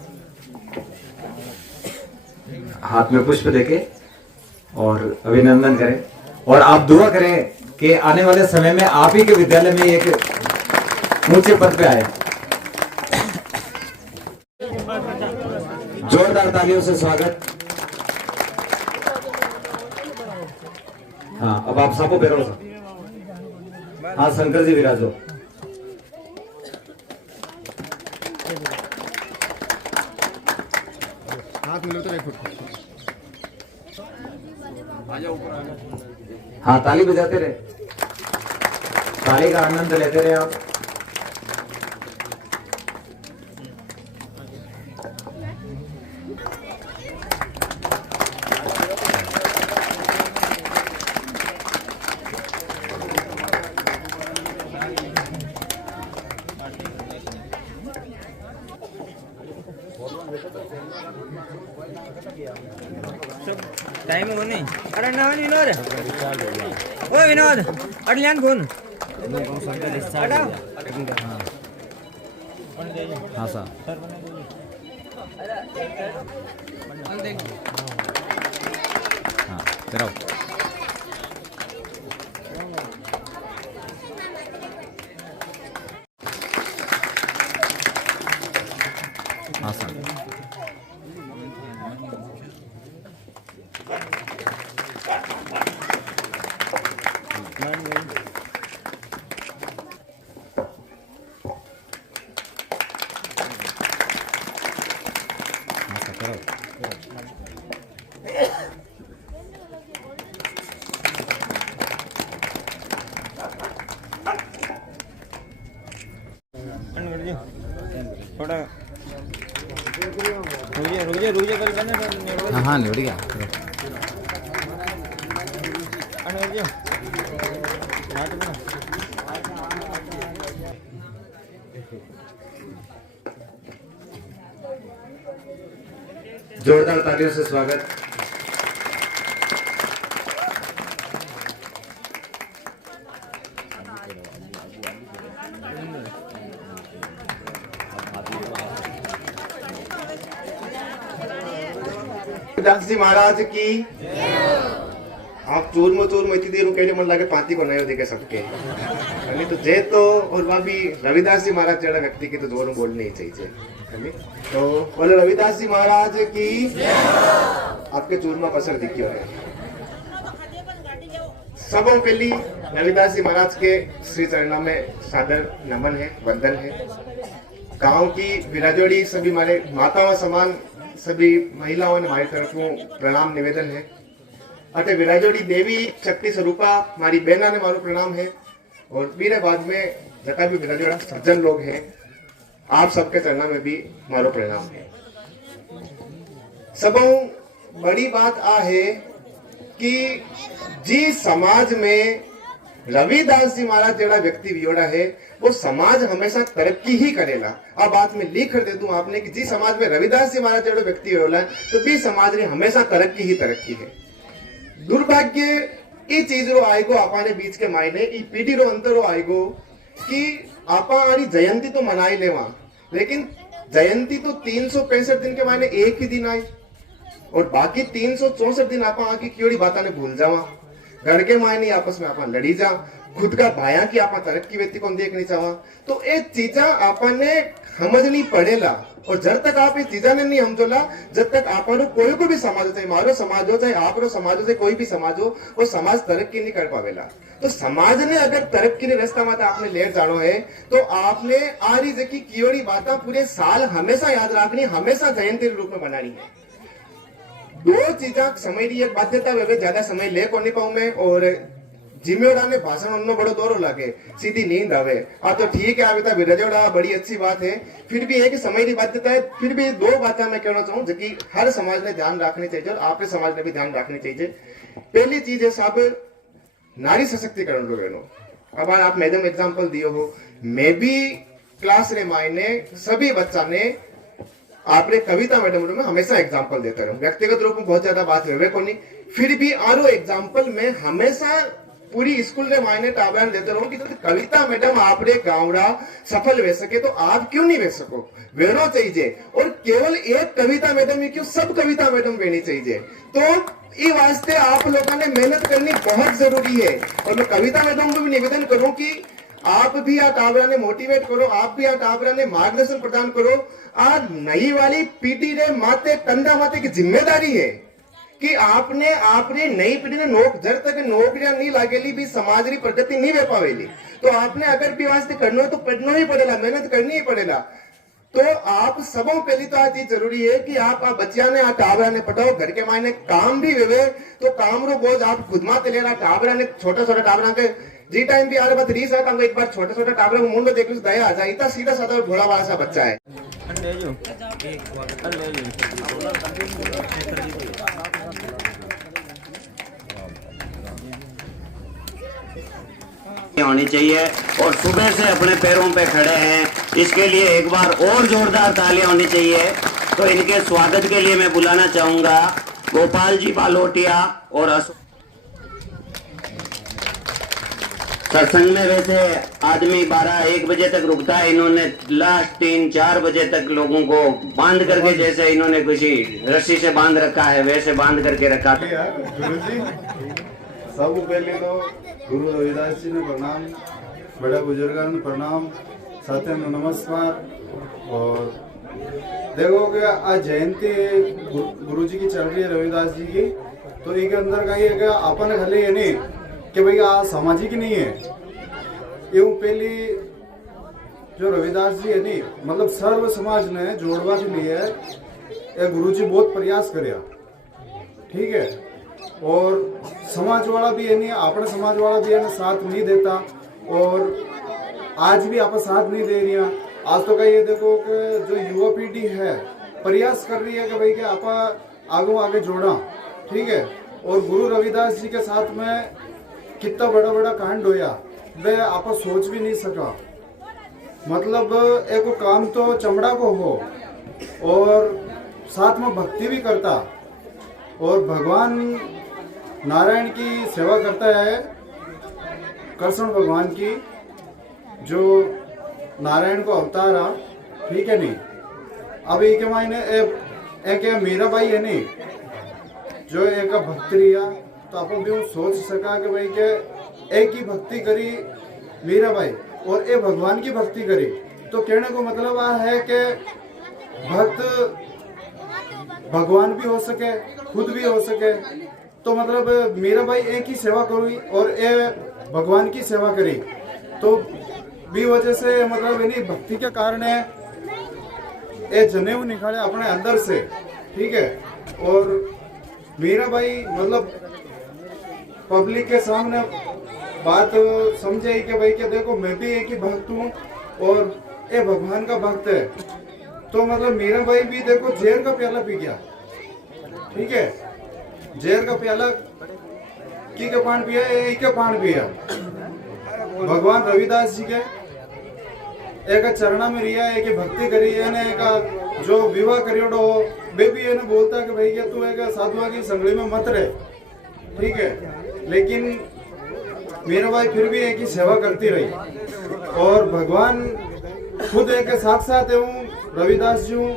हाथ में पुष्प देके और अभिनंदन करें, और आप दुआ करें कि आने वाले समय में आप ही के विद्यालय में एक ऊंचे पद पे आए। जोरदार तालियों से स्वागत। हाँ, अब आप सापो पैरो। हाँ, शंकर जी विराजो। हाँ, ताली बजाते रहे, ताली का आनंद लेते रहे आप। टाइम हो नहीं। अरे ना विनोद, ओ विनोद अडल्यान कोण हाँ सर हाँ कराओ हाँ सर थोड़ा रुक जा कर हाँ हाँ निबड़ गया जोरदार तालियों से स्वागत। दास जी महाराज की आप चूर में इतनी देर केड़े मन लागे पांती को नयो देखे सबके अने तो जे तो और वहाँ भी रविदास जी महाराज जड़ा व्यक्ति की तो जोर बोलने ही चाहिए अने तो बोले रविदास जी महाराज की आपके चूरमा पसर दिखियो है। सबों के लिए रविदास जी महाराज के श्री चरणों में सादर नमन है, वंदन है। गांव की विराजोड़ी सभी हमारे माताओं समान सभी महिलाओं ने हमारी तरफ प्रणाम निवेदन है। अटे विराजोड़ी देवी शक्ति स्वरूपा हमारी बहना ने मारो प्रणाम है और मेरे बाद में जटा भी विराजोड़ा सज्जन लोग हैं आप सबके चरणों में भी मारो प्रणाम है। सबों बड़ी बात आ है कि जी समाज में रविदास जी महाराज जेड़ा व्यक्ति वियोड़ा है वो समाज हमेशा तरक्की ही करेला। अब बात में लिख कर दे दूं आपने कि जी समाज में रविदास जी महाराज जेड़ा व्यक्ति वियोड़ा तो भी समाज में हमेशा तरक्की ही तरक्की है। दुर्भाग्य ये चीज रो आएगो आपाने बीच के मायने ये पीढ़ी रो अंतर रो आएगो कि आपा आनी जयंती तो मनाई लेवा लेकिन जयंती तो 365 दिन के मायने एक ही दिन आई और बाकी 364 दिन आपा आकी क्योड़ी बाता ने भूल जावा। घर के मायने आपस में आपा लड़ी जा खुद का भाया की आपा तरक्की व्यक्ति को देखनी चाहवा तो ये चीजा आपने समझनी पड़ेला। और जब तक आप ये चीजा ने नहीं समझोला जब तक आप कोई को भी समाज हो चाहे मारो समाज हो चाहे आप समाज हो चाहे कोई भी समाज हो वो समाज तरक्की नहीं कर पावेला। तो समाज ने अगर तरक्की ने रास्ता में आपने ले जानो है तो आपने आ रही जकी कियोड़ी बात पूरे साल हमेशा याद रखनी हमेशा जयंती रूप में बनानी है। दो चीजा समय की एक बाध्यता वे ज्यादा समय ले को नहीं पाऊं मैं और जिम्मेवार ने भाषण उन्नो बड़ो दौरो लगे सीधी नींद आवे तो ठीक है आवेता विराजोड़ा बड़ी अच्छी बात है फिर भी एक समय की बाध्यता है। फिर भी दो बातें मैं कहना चाहूँ जो कि हर समाज ने ध्यान रखनी चाहिए और आपके समाज ने भी ध्यान रखनी चाहिए। पहली चीज है साहब नारी सशक्तिकरण लो बहनों। अब आप मैडम एग्जाम्पल दियो हो मैं भी क्लास रे मायने सभी बच्चा ने आपने कविता मैडम में हमेशा एग्जाम्पल देता रहूं व्यक्तिगत रूप में बहुत ज्यादा बात हुए को नहीं फिर भी आरो एग्जाम्पल में हमेशा पूरी स्कूल ने मायने टाबरान देते रहो कि तो कविता मैडम आपने गाँवड़ा सफल वे सके तो आप क्यों नहीं वे सको वेनो चाहिए और केवल एक कविता मैडम ही क्यों सब कविता मैडम वेनी चाहिए। तो ये वास्ते आप लोगों ने मेहनत करनी बहुत जरूरी है और मैं कविता मैडम को भी निवेदन करूं कि आप भी आ टाबरा ने मोटिवेट करो आप भी आ टाबरा ने मार्गदर्शन प्रदान करो। आ नई वाली पीढ़ी ने माते कंधा माते की जिम्मेदारी है कि आपने नई पीढ़ी ने जब तक नौकरियां नहीं लागेली भी समाज की प्रगति नहीं वे पावेली तो आपने अगर भी वास्ते करना हो तो पढ़ना ही पड़ेगा मेहनत करनी ही पड़ेगा। तो आप सबों पहली तो आ चीज जरूरी है कि आप बच्चिया ने टाबरा ने पढ़ाओ घर के मायने काम भी वे तो काम रो बोझ आप खुद माते ले रहा टाबरा ने छोटा छोटा टाबरा के जी टाइम भी आ रहा रीस आता एक बार छोटा छोटा टाबरा को मुंड देख दया आ जाए इतना सीधा साधा भोला वाला सा बच्चा है। होनी चाहिए और सुबह से अपने पैरों पे खड़े हैं इसके लिए एक बार और जोरदार तालियां होनी चाहिए। तो इनके स्वागत के लिए मैं बुलाना चाहूंगा गोपाल जी बालोटिया और सत्संग में वैसे आदमी 12-1 बजे तक रुकता है, इन्होंने लास्ट 3-4 बजे तक लोगों को बांध करके, जैसे इन्होंने किसी रस्सी से बांध रखा है वैसे बांध करके रखा था। गुरु जी सब पहले तो गुरु रविदास जी ने प्रणाम, बड़ा बुजुर्गों ने प्रणाम, साथियों ने नमस्कार। और देखो कि आज जयंती गुरु जी की चल रही है, रविदास जी की, तो एक अंदर का ये अपन खाली ये नहीं कि भाई आज सामाजिक नहीं है, यूं पहली जो रविदास जी है नहीं मतलब सर्व समाज ने जोड़वा के लिए गुरु जी बहुत प्रयास करया, ठीक है। और समाज वाला भी है नहीं, अपने समाज वाला भी है ना साथ नहीं देता, और आज भी आप साथ नहीं दे रही। आज तो कहीं ये देखो कि जो युवा पीढ़ी है प्रयास कर रही है कि भाई कि आप आगे जोड़ा, ठीक है। और गुरु रविदास जी के साथ में कितना बड़ा बड़ा कांड होया वे आप सोच भी नहीं सका। मतलब एक काम तो चमड़ा को हो और साथ में भक्ति भी करता और भगवान नारायण की सेवा करता है, कृष्ण भगवान की जो नारायण को अवतार आ, ठीक है नहीं। अब एक मायने एक मीराबाई है नहीं जो एक भक्त रिया, तो आप भी सोच सका कि भाई के एक ही भक्ति करी मीराबाई और एक भगवान की भक्ति करी, तो कहने को मतलब आ है कि भक्त भगवान भी हो सके खुद भी हो सके। तो मतलब मीराबाई एक ही सेवा करी और ए भगवान की सेवा करी, तो भी वजह से मतलब इन्हीं भक्ति के कारण ये जनेऊ निकाले अपने अंदर से, ठीक है। और मीराबाई मतलब पब्लिक के सामने बात समझाई कि भाई कि देखो मैं भी एक ही भक्त हूँ और ये भगवान का भक्त है। तो मतलब मीराबाई भी देखो जहर का प्याला पी गया, ठीक है, जहर का प्याला की का पान पिया, एक का पान पिया। भगवान रविदास जी के एक चरणा में रिया, एक भक्ति करी है ना, एक जो विवाह करियोडो वे भी ने बोलता कि भाई तू एक साधुआ की संगली में मत रहे, ठीक है। लेकिन मीराबाई फिर भी एक ही सेवा करती रही और भगवान खुद एक साक्षात हूँ रविदास जी हूँ,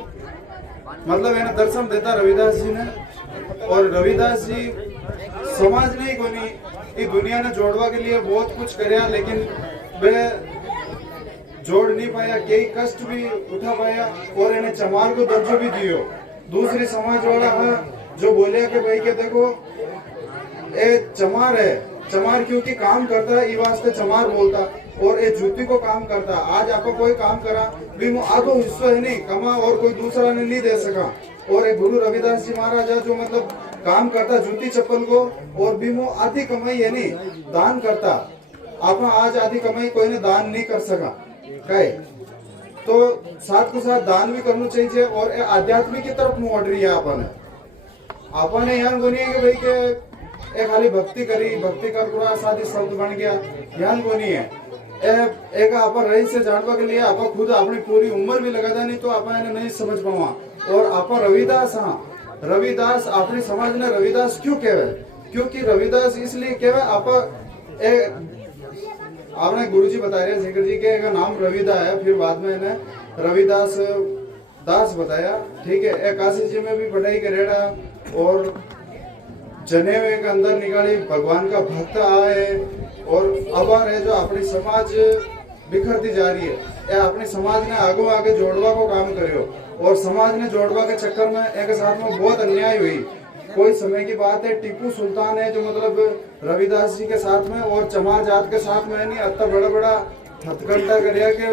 मतलब इन्हें दर्शन देता रविदास जी ने। और रविदास जी समाज नहीं कोनी ये दुनिया ने जोड़वा के लिए बहुत कुछ करया, लेकिन वे जोड़ नहीं पाया, कई कष्ट भी उठा पाया और इन्हें चमार को दर्जो भी दियो। दूसरी समाज वाला है जो बोलिया कि भाई के देखो ये चमार है, चमार क्योंकि काम करता है ये वास्ते चमार बोलता, और ये जूती को काम करता। आज आपको कोई काम करा भी आधो हिस्सा है नहीं कमा और कोई दूसरा ने नहीं दे सका। और एक गुरु रविदास जी महाराज जो मतलब काम करता जूती चप्पल को और भी वो आधी कमाई है नहीं दान करता। आप आज आधी कमाई कोई ने दान नहीं कर सका कहे, तो साथ को साथ दान भी करना चाहिए। और आध्यात्मिक की तरफ मोड़ रही है आपने यहाँ बोनी है कि भाई के एक खाली भक्ति करी, भक्ति का पूरा साथी शब्द बन गया, ध्यान को नहीं है। एक आप रही से जानवा के लिए आप खुद अपनी पूरी उम्र भी लगा नहीं तो आप नहीं समझ पावा। और आप रविदास, हाँ रविदास अपनी समाज ने रविदास क्यों कहवे, क्योंकि रविदास इसलिए कहवे आपने गुरुजी बता रहे शेखर जी के नाम रविदा है, फिर बाद में इन्हें रविदास दास बताया, ठीक है। एक काशी जी में भी पढ़ाई करेड़ा और जनेवे के अंदर निकाली भगवान का भक्त आए। और अब है जो अपनी समाज बिखरती जा रही है, ये अपनी समाज ने आगे जोड़वा को काम करियो। और समाज ने जोड़वा के चक्कर में एक साथ में बहुत अन्याय हुई। कोई समय की बात है, टीपू सुल्तान है जो मतलब रविदास जी के साथ में और चमार जात के साथ में नहीं अत्ता बड़ा बड़ा हथकंडा करिया के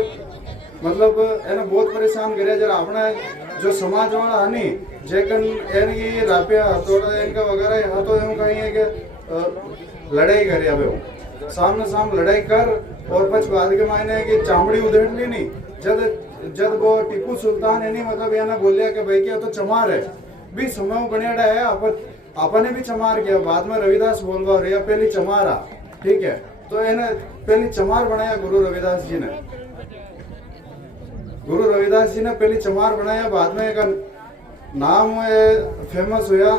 मतलब एने बहुत परेशान करिया। जरा अपने जो समाज वाला है नहीं जेकन एनकी रापिया हथौड़ा इनका वगैरह हाथों एवं कहीं है कि लड़ाई करिया वे सामने सामने लड़ाई कर और पच बाद के मायने की चामड़ी उधेड़ ली नहीं। जब वो टीपू सुल्तान है नहीं मतलब यहाँ बोलिया कि भाई क्या तो चमार है भी समय बनियाड़ा है, आपने भी चमार किया। बाद में रविदास बोलवा रहा पहली चमारा, ठीक है। तो इन्हें पहली चमार बनाया गुरु रविदास जी ने, गुरु रविदास जी ने पहली चमार बनाया। बाद में एक नाम फेमस हुआ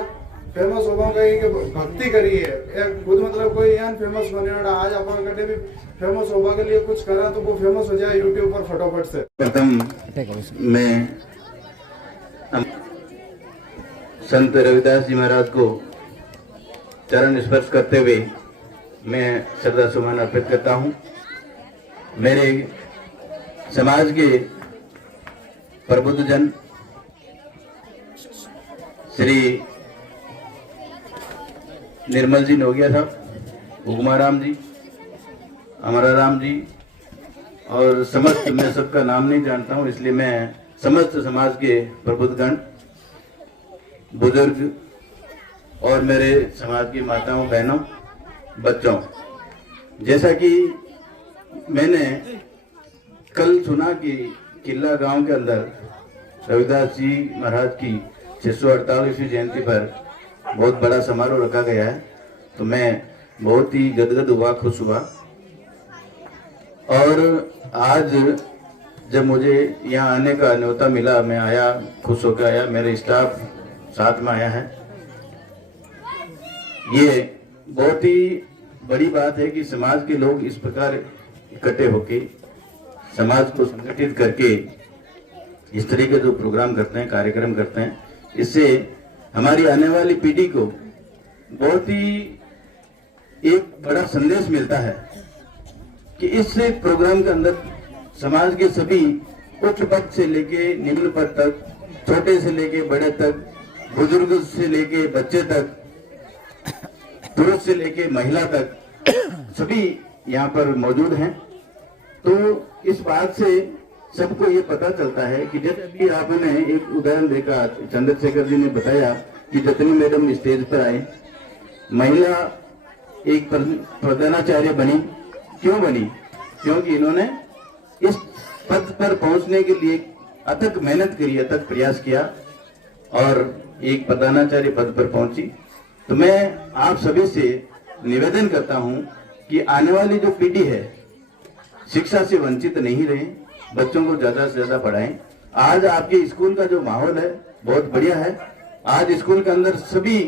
फेमस हो गई कि भक्ति करी है एक खुद मतलब कोई यहाँ फेमस बने वाला आज अपन कटे भी फेमस होगा के लिए कुछ करा तो वो फेमस हो जाए यूट्यूब पर फटाफट से। प्रथम मैं संत रविदास जी महाराज को चरण स्पर्श करते हुए मैं श्रद्धा सुमन अर्पित करता हूँ। मेरे समाज के प्रबुद्ध जन श्री निर्मल जी नोगिया साहब, उगमाराम जी, अमराराम जी और समस्त, मैं सबका नाम नहीं जानता हूँ इसलिए मैं समस्त समाज के प्रबुद्धगण, बुजुर्ग और मेरे समाज की माताओं, बहनों, बच्चों, जैसा कि मैंने कल सुना कि किला गांव के अंदर रविदास जी महाराज की 648वीं जयंती पर बहुत बड़ा समारोह रखा गया है, तो मैं बहुत ही गदगद हुआ, खुश हुआ। और आज जब मुझे यहाँ आने का न्योता मिला, मैं आया, खुश होकर आया, मेरे स्टाफ साथ में आया है। ये बहुत ही बड़ी बात है कि समाज के लोग इस प्रकार इकट्ठे होके समाज को संगठित करके इस तरह के जो प्रोग्राम करते हैं, कार्यक्रम करते हैं, इससे हमारी आने वाली पीढ़ी को बहुत ही एक बड़ा संदेश मिलता है कि इस प्रोग्राम के अंदर समाज के सभी उच्च पद से लेके निम्न पद तक, छोटे से लेके बड़े तक, बुजुर्ग से लेके बच्चे तक, पुरुष से लेके महिला तक, सभी यहाँ पर मौजूद हैं। तो इस बात से सबको ये पता चलता है कि जैसे अभी आपने एक उदाहरण देखा, चंद्रशेखर जी ने बताया कि जतनी मैडम स्टेज पर आए, महिला एक प्रधानाचार्य बनी। क्यों बनी? क्योंकि इन्होंने इस पद पर पहुंचने के लिए अथक मेहनत करी, अथक प्रयास किया और एक प्रधानाचार्य पद पर पहुंची। तो मैं आप सभी से निवेदन करता हूं कि आने वाली जो पीढ़ी है शिक्षा से वंचित नहीं रहे, बच्चों को ज्यादा से ज्यादा पढ़ाएं। आज आपके स्कूल का जो माहौल है बहुत बढ़िया है। आज स्कूल के अंदर सभी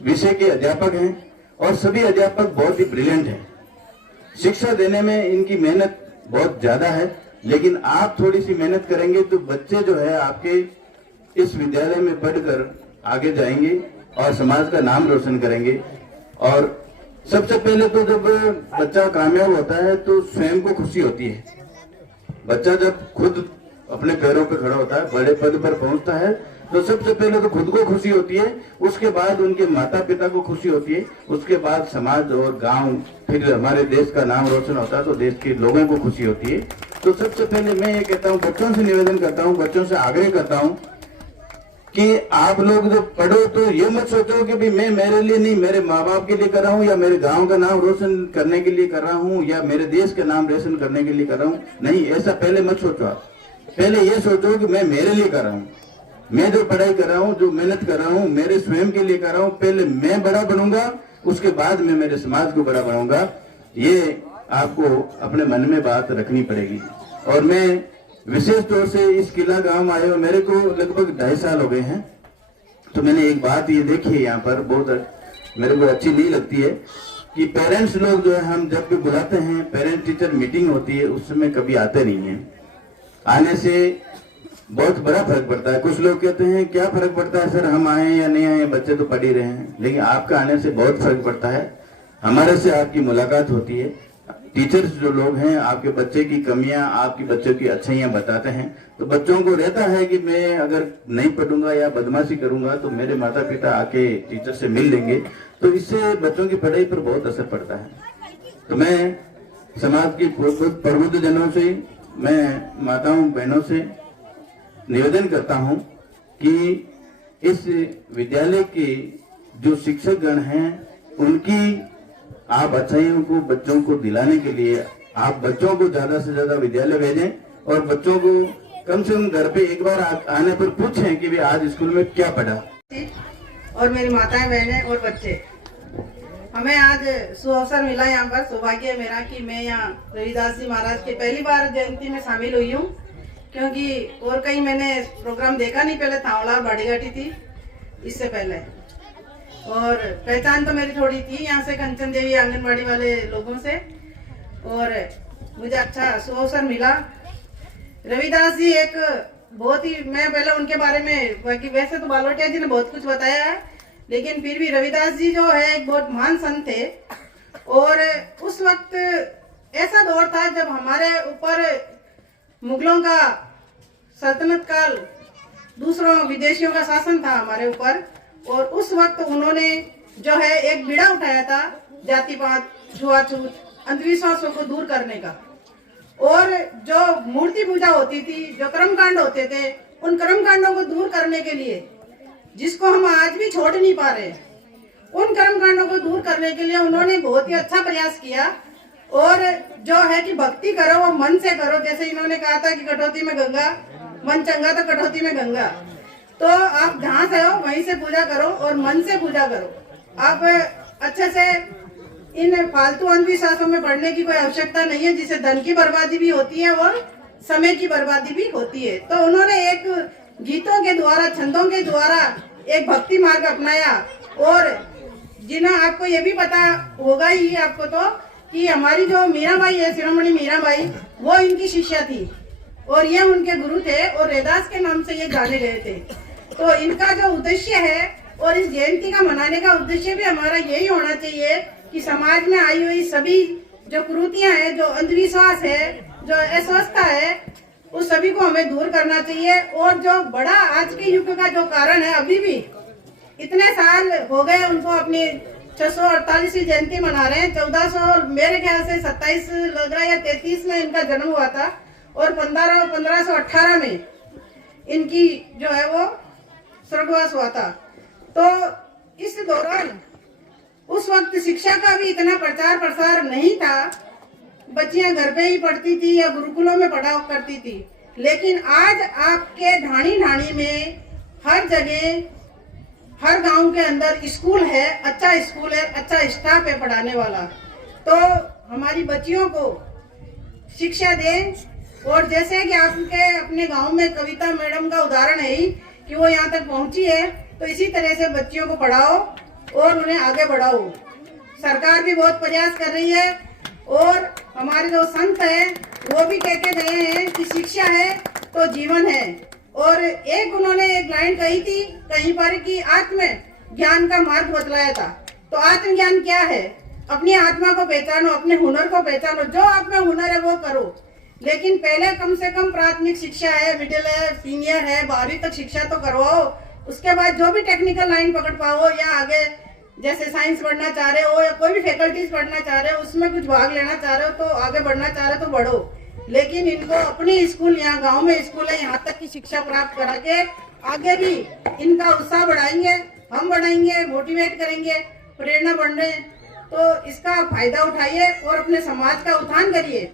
विषय के अध्यापक हैं और सभी अध्यापक बहुत ही ब्रिलियंट हैं। शिक्षा देने में इनकी मेहनत बहुत ज्यादा है, लेकिन आप थोड़ी सी मेहनत करेंगे तो बच्चे जो है आपके इस विद्यालय में पढ़कर आगे जाएंगे और समाज का नाम रोशन करेंगे। और सबसे पहले तो जब बच्चा कामयाब होता है तो स्वयं को खुशी होती है। बच्चा जब खुद अपने पैरों पर खड़ा होता है, बड़े पद पर पहुंचता है, तो सबसे पहले तो खुद को खुशी होती है, उसके बाद उनके माता पिता को खुशी होती है, उसके बाद समाज और गांव, फिर हमारे देश का नाम रोशन होता है तो देश के लोगों को खुशी होती है। तो सबसे पहले मैं ये कहता हूँ, बच्चों से निवेदन करता हूँ, बच्चों से आग्रह करता हूँ कि आप लोग जब पढ़ो तो ये मत सोचो कि भाई मैं मेरे लिए नहीं, मेरे माँ बाप के लिए कर रहा हूँ या मेरे गांव का नाम रोशन करने के लिए कर रहा हूँ या मेरे देश का नाम रोशन करने के लिए कर रहा हूँ। नहीं, ऐसा पहले मत सोचो। आप पहले ये सोचो कि मैं मेरे लिए कर रहा हूँ, मैं जो पढ़ाई कर रहा हूँ, जो मेहनत कर रहा हूँ, मेरे स्वयं के लिए कर रहा हूँ। पहले मैं बड़ा बनूंगा, उसके बाद मैं मेरे समाज को बड़ा बनाऊंगा। ये आपको अपने मन में बात रखनी पड़ेगी। और मैं विशेष तौर से इस किला गांव आए हुए मेरे को लगभग 2.5 साल हो गए हैं। तो मैंने एक बात ये देखी है यहाँ पर, बहुत मेरे को अच्छी नहीं लगती है कि पेरेंट्स लोग जो है, हम जब भी बुलाते हैं, पेरेंट टीचर मीटिंग होती है, उस समय कभी आते नहीं है। आने से बहुत बड़ा फर्क पड़ता है। कुछ लोग कहते हैं क्या फर्क पड़ता है सर, हम आए या नहीं आए, बच्चे तो पढ़ ही रहे हैं। लेकिन आपका आने से बहुत फर्क पड़ता है। हमारे से आपकी मुलाकात होती है। टीचर्स जो लोग हैं आपके बच्चे की कमियां, आपके बच्चों की अच्छाइयां बताते हैं। तो बच्चों को रहता है कि मैं अगर नहीं पढ़ूंगा या बदमाशी करूंगा तो मेरे माता पिता आके टीचर से मिल लेंगे, तो इससे बच्चों की पढ़ाई पर बहुत असर पड़ता है। तो मैं समाज की प्रबुद्ध जनों से, मैं माताओं बहनों से निवेदन करता हूं कि इस विद्यालय के जो शिक्षक गण हैं उनकी आप अच्छाइयों को बच्चों को दिलाने के लिए आप बच्चों को ज्यादा से ज्यादा विद्यालय भेजें और बच्चों को कम से कम घर पे एक बार आने पर पूछें कि वे आज स्कूल में क्या पढ़ा। और मेरी माताएं, बहनें और बच्चे, हमें आज सुअवसर मिला यहाँ पर। सौभाग्य है मेरा कि मैं यहाँ रविदास जी महाराज के पहली बार जयंती में शामिल हुई हूँ, क्योंकि और कहीं मैंने प्रोग्राम देखा नहीं। पहले थावड़ा बाड़ीघाटी थी इससे पहले, और पहचान तो मेरी थोड़ी थी यहाँ से कंचन देवी आंगनबाड़ी वाले लोगों से, और मुझे अच्छा सुअवसर मिला। रविदास जी एक बहुत ही, मैं पहले उनके बारे में, बाकी वैसे तो बालोटिया जी ने बहुत कुछ बताया है, लेकिन फिर भी रविदास जी जो है एक बहुत महान संत थे। और उस वक्त ऐसा दौर था जब हमारे ऊपर मुगलों का सल्तनत काल, दूसरों विदेशियों का शासन था हमारे ऊपर, और उस वक्त उन्होंने जो है एक बीड़ा उठाया था जाति पात, छुआछूत, अंधविश्वासों को दूर करने का। और जो मूर्ति पूजा होती थी, जो कर्मकांड होते थे, उन कर्मकांडों को दूर करने के लिए, जिसको हम आज भी छोड़ नहीं पा रहे, उन कर्मकांडों को दूर करने के लिए उन्होंने बहुत ही अच्छा प्रयास किया। और जो है कि भक्ति करो वो मन से करो, जैसे इन्होंने कहा था कि कटौती में गंगा, मन चंगा तो कटौती में गंगा। तो आप जहाँ से हो वहीं से पूजा करो और मन से पूजा करो। आप अच्छे से इन फालतू अंधविश्वासों में पड़ने की कोई आवश्यकता नहीं है, जिससे धन की बर्बादी भी होती है और समय की बर्बादी भी होती है। तो उन्होंने एक गीतों के द्वारा, छंदों के द्वारा एक भक्ति मार्ग अपनाया। और जिन्हें आपको ये भी पता होगा ही आपको तो कि हमारी जो मीराबाई है, शिरोमणि मीराबाई, वो इनकी शिष्या थी और ये उनके गुरु थे और रैदास के नाम से ये जाने गए थे। तो इनका जो उद्देश्य है और इस जयंती का मनाने का उद्देश्य भी हमारा यही होना चाहिए कि समाज में आई हुई सभी जो कुरीतियां हैं, जो अंधविश्वास है, जो अस्वस्थता है, उस सभी को हमें दूर करना चाहिए। और जो बड़ा आज के युग का जो कारण है, अभी भी इतने साल हो गए उनको अपनी 648वीं जयंती मना रहे हैं। 1400 मेरे ख्याल से 27 लग रहा है या 33 में इनका जन्म हुआ था और 1518 में इनकी जो है वो स्वर्गवास हुआ था। तो इस दौरान उस वक्त शिक्षा का भी इतना प्रचार प्रसार नहीं था, बच्चियां घर पे ही पढ़ती थी या गुरुकुलों में पढ़ा करती थी। लेकिन आज आपके ढाणी ढाणी में हर जगह, हर गांव के अंदर स्कूल है, अच्छा स्टाफ है पढ़ाने वाला। तो हमारी बच्चियों को शिक्षा दें। और जैसे कि आपके अपने गांव में कविता मैडम का उदाहरण है ही कि वो यहाँ तक पहुंची है, तो इसी तरह से बच्चियों को पढ़ाओ और उन्हें आगे बढ़ाओ। सरकार भी बहुत प्रयास कर रही है और हमारे जो संत हैं वो भी कह के गए हैं कि शिक्षा है तो जीवन है। और एक उन्होंने एक लाइन कही थी कहीं पर कि आत्म ज्ञान का मार्ग बतलाया था। तो आत्मज्ञान क्या है? अपनी आत्मा को पहचानो, अपने हुनर को पहचानो, जो आप में हुनर है वो करो। लेकिन पहले कम से कम प्राथमिक शिक्षा है, मिडिल है, सीनियर है, 12वीं तक शिक्षा तो करवाओ। उसके बाद जो भी टेक्निकल लाइन पकड़ पाओ या आगे जैसे साइंस पढ़ना चाह रहे हो या कोई भी फैकल्टीज पढ़ना चाह रहे हो, उसमें कुछ भाग लेना चाह रहे हो, तो आगे बढ़ना चाह रहे हो तो बढ़ो। लेकिन इनको अपनी स्कूल, यहाँ गांव में स्कूल है, यहाँ तक की शिक्षा प्राप्त करा के आगे भी इनका उत्साह बढ़ाएंगे, हम बढ़ाएंगे, मोटिवेट करेंगे, प्रेरणा बढ़ने। तो इसका फायदा उठाइए और अपने समाज का उत्थान करिए।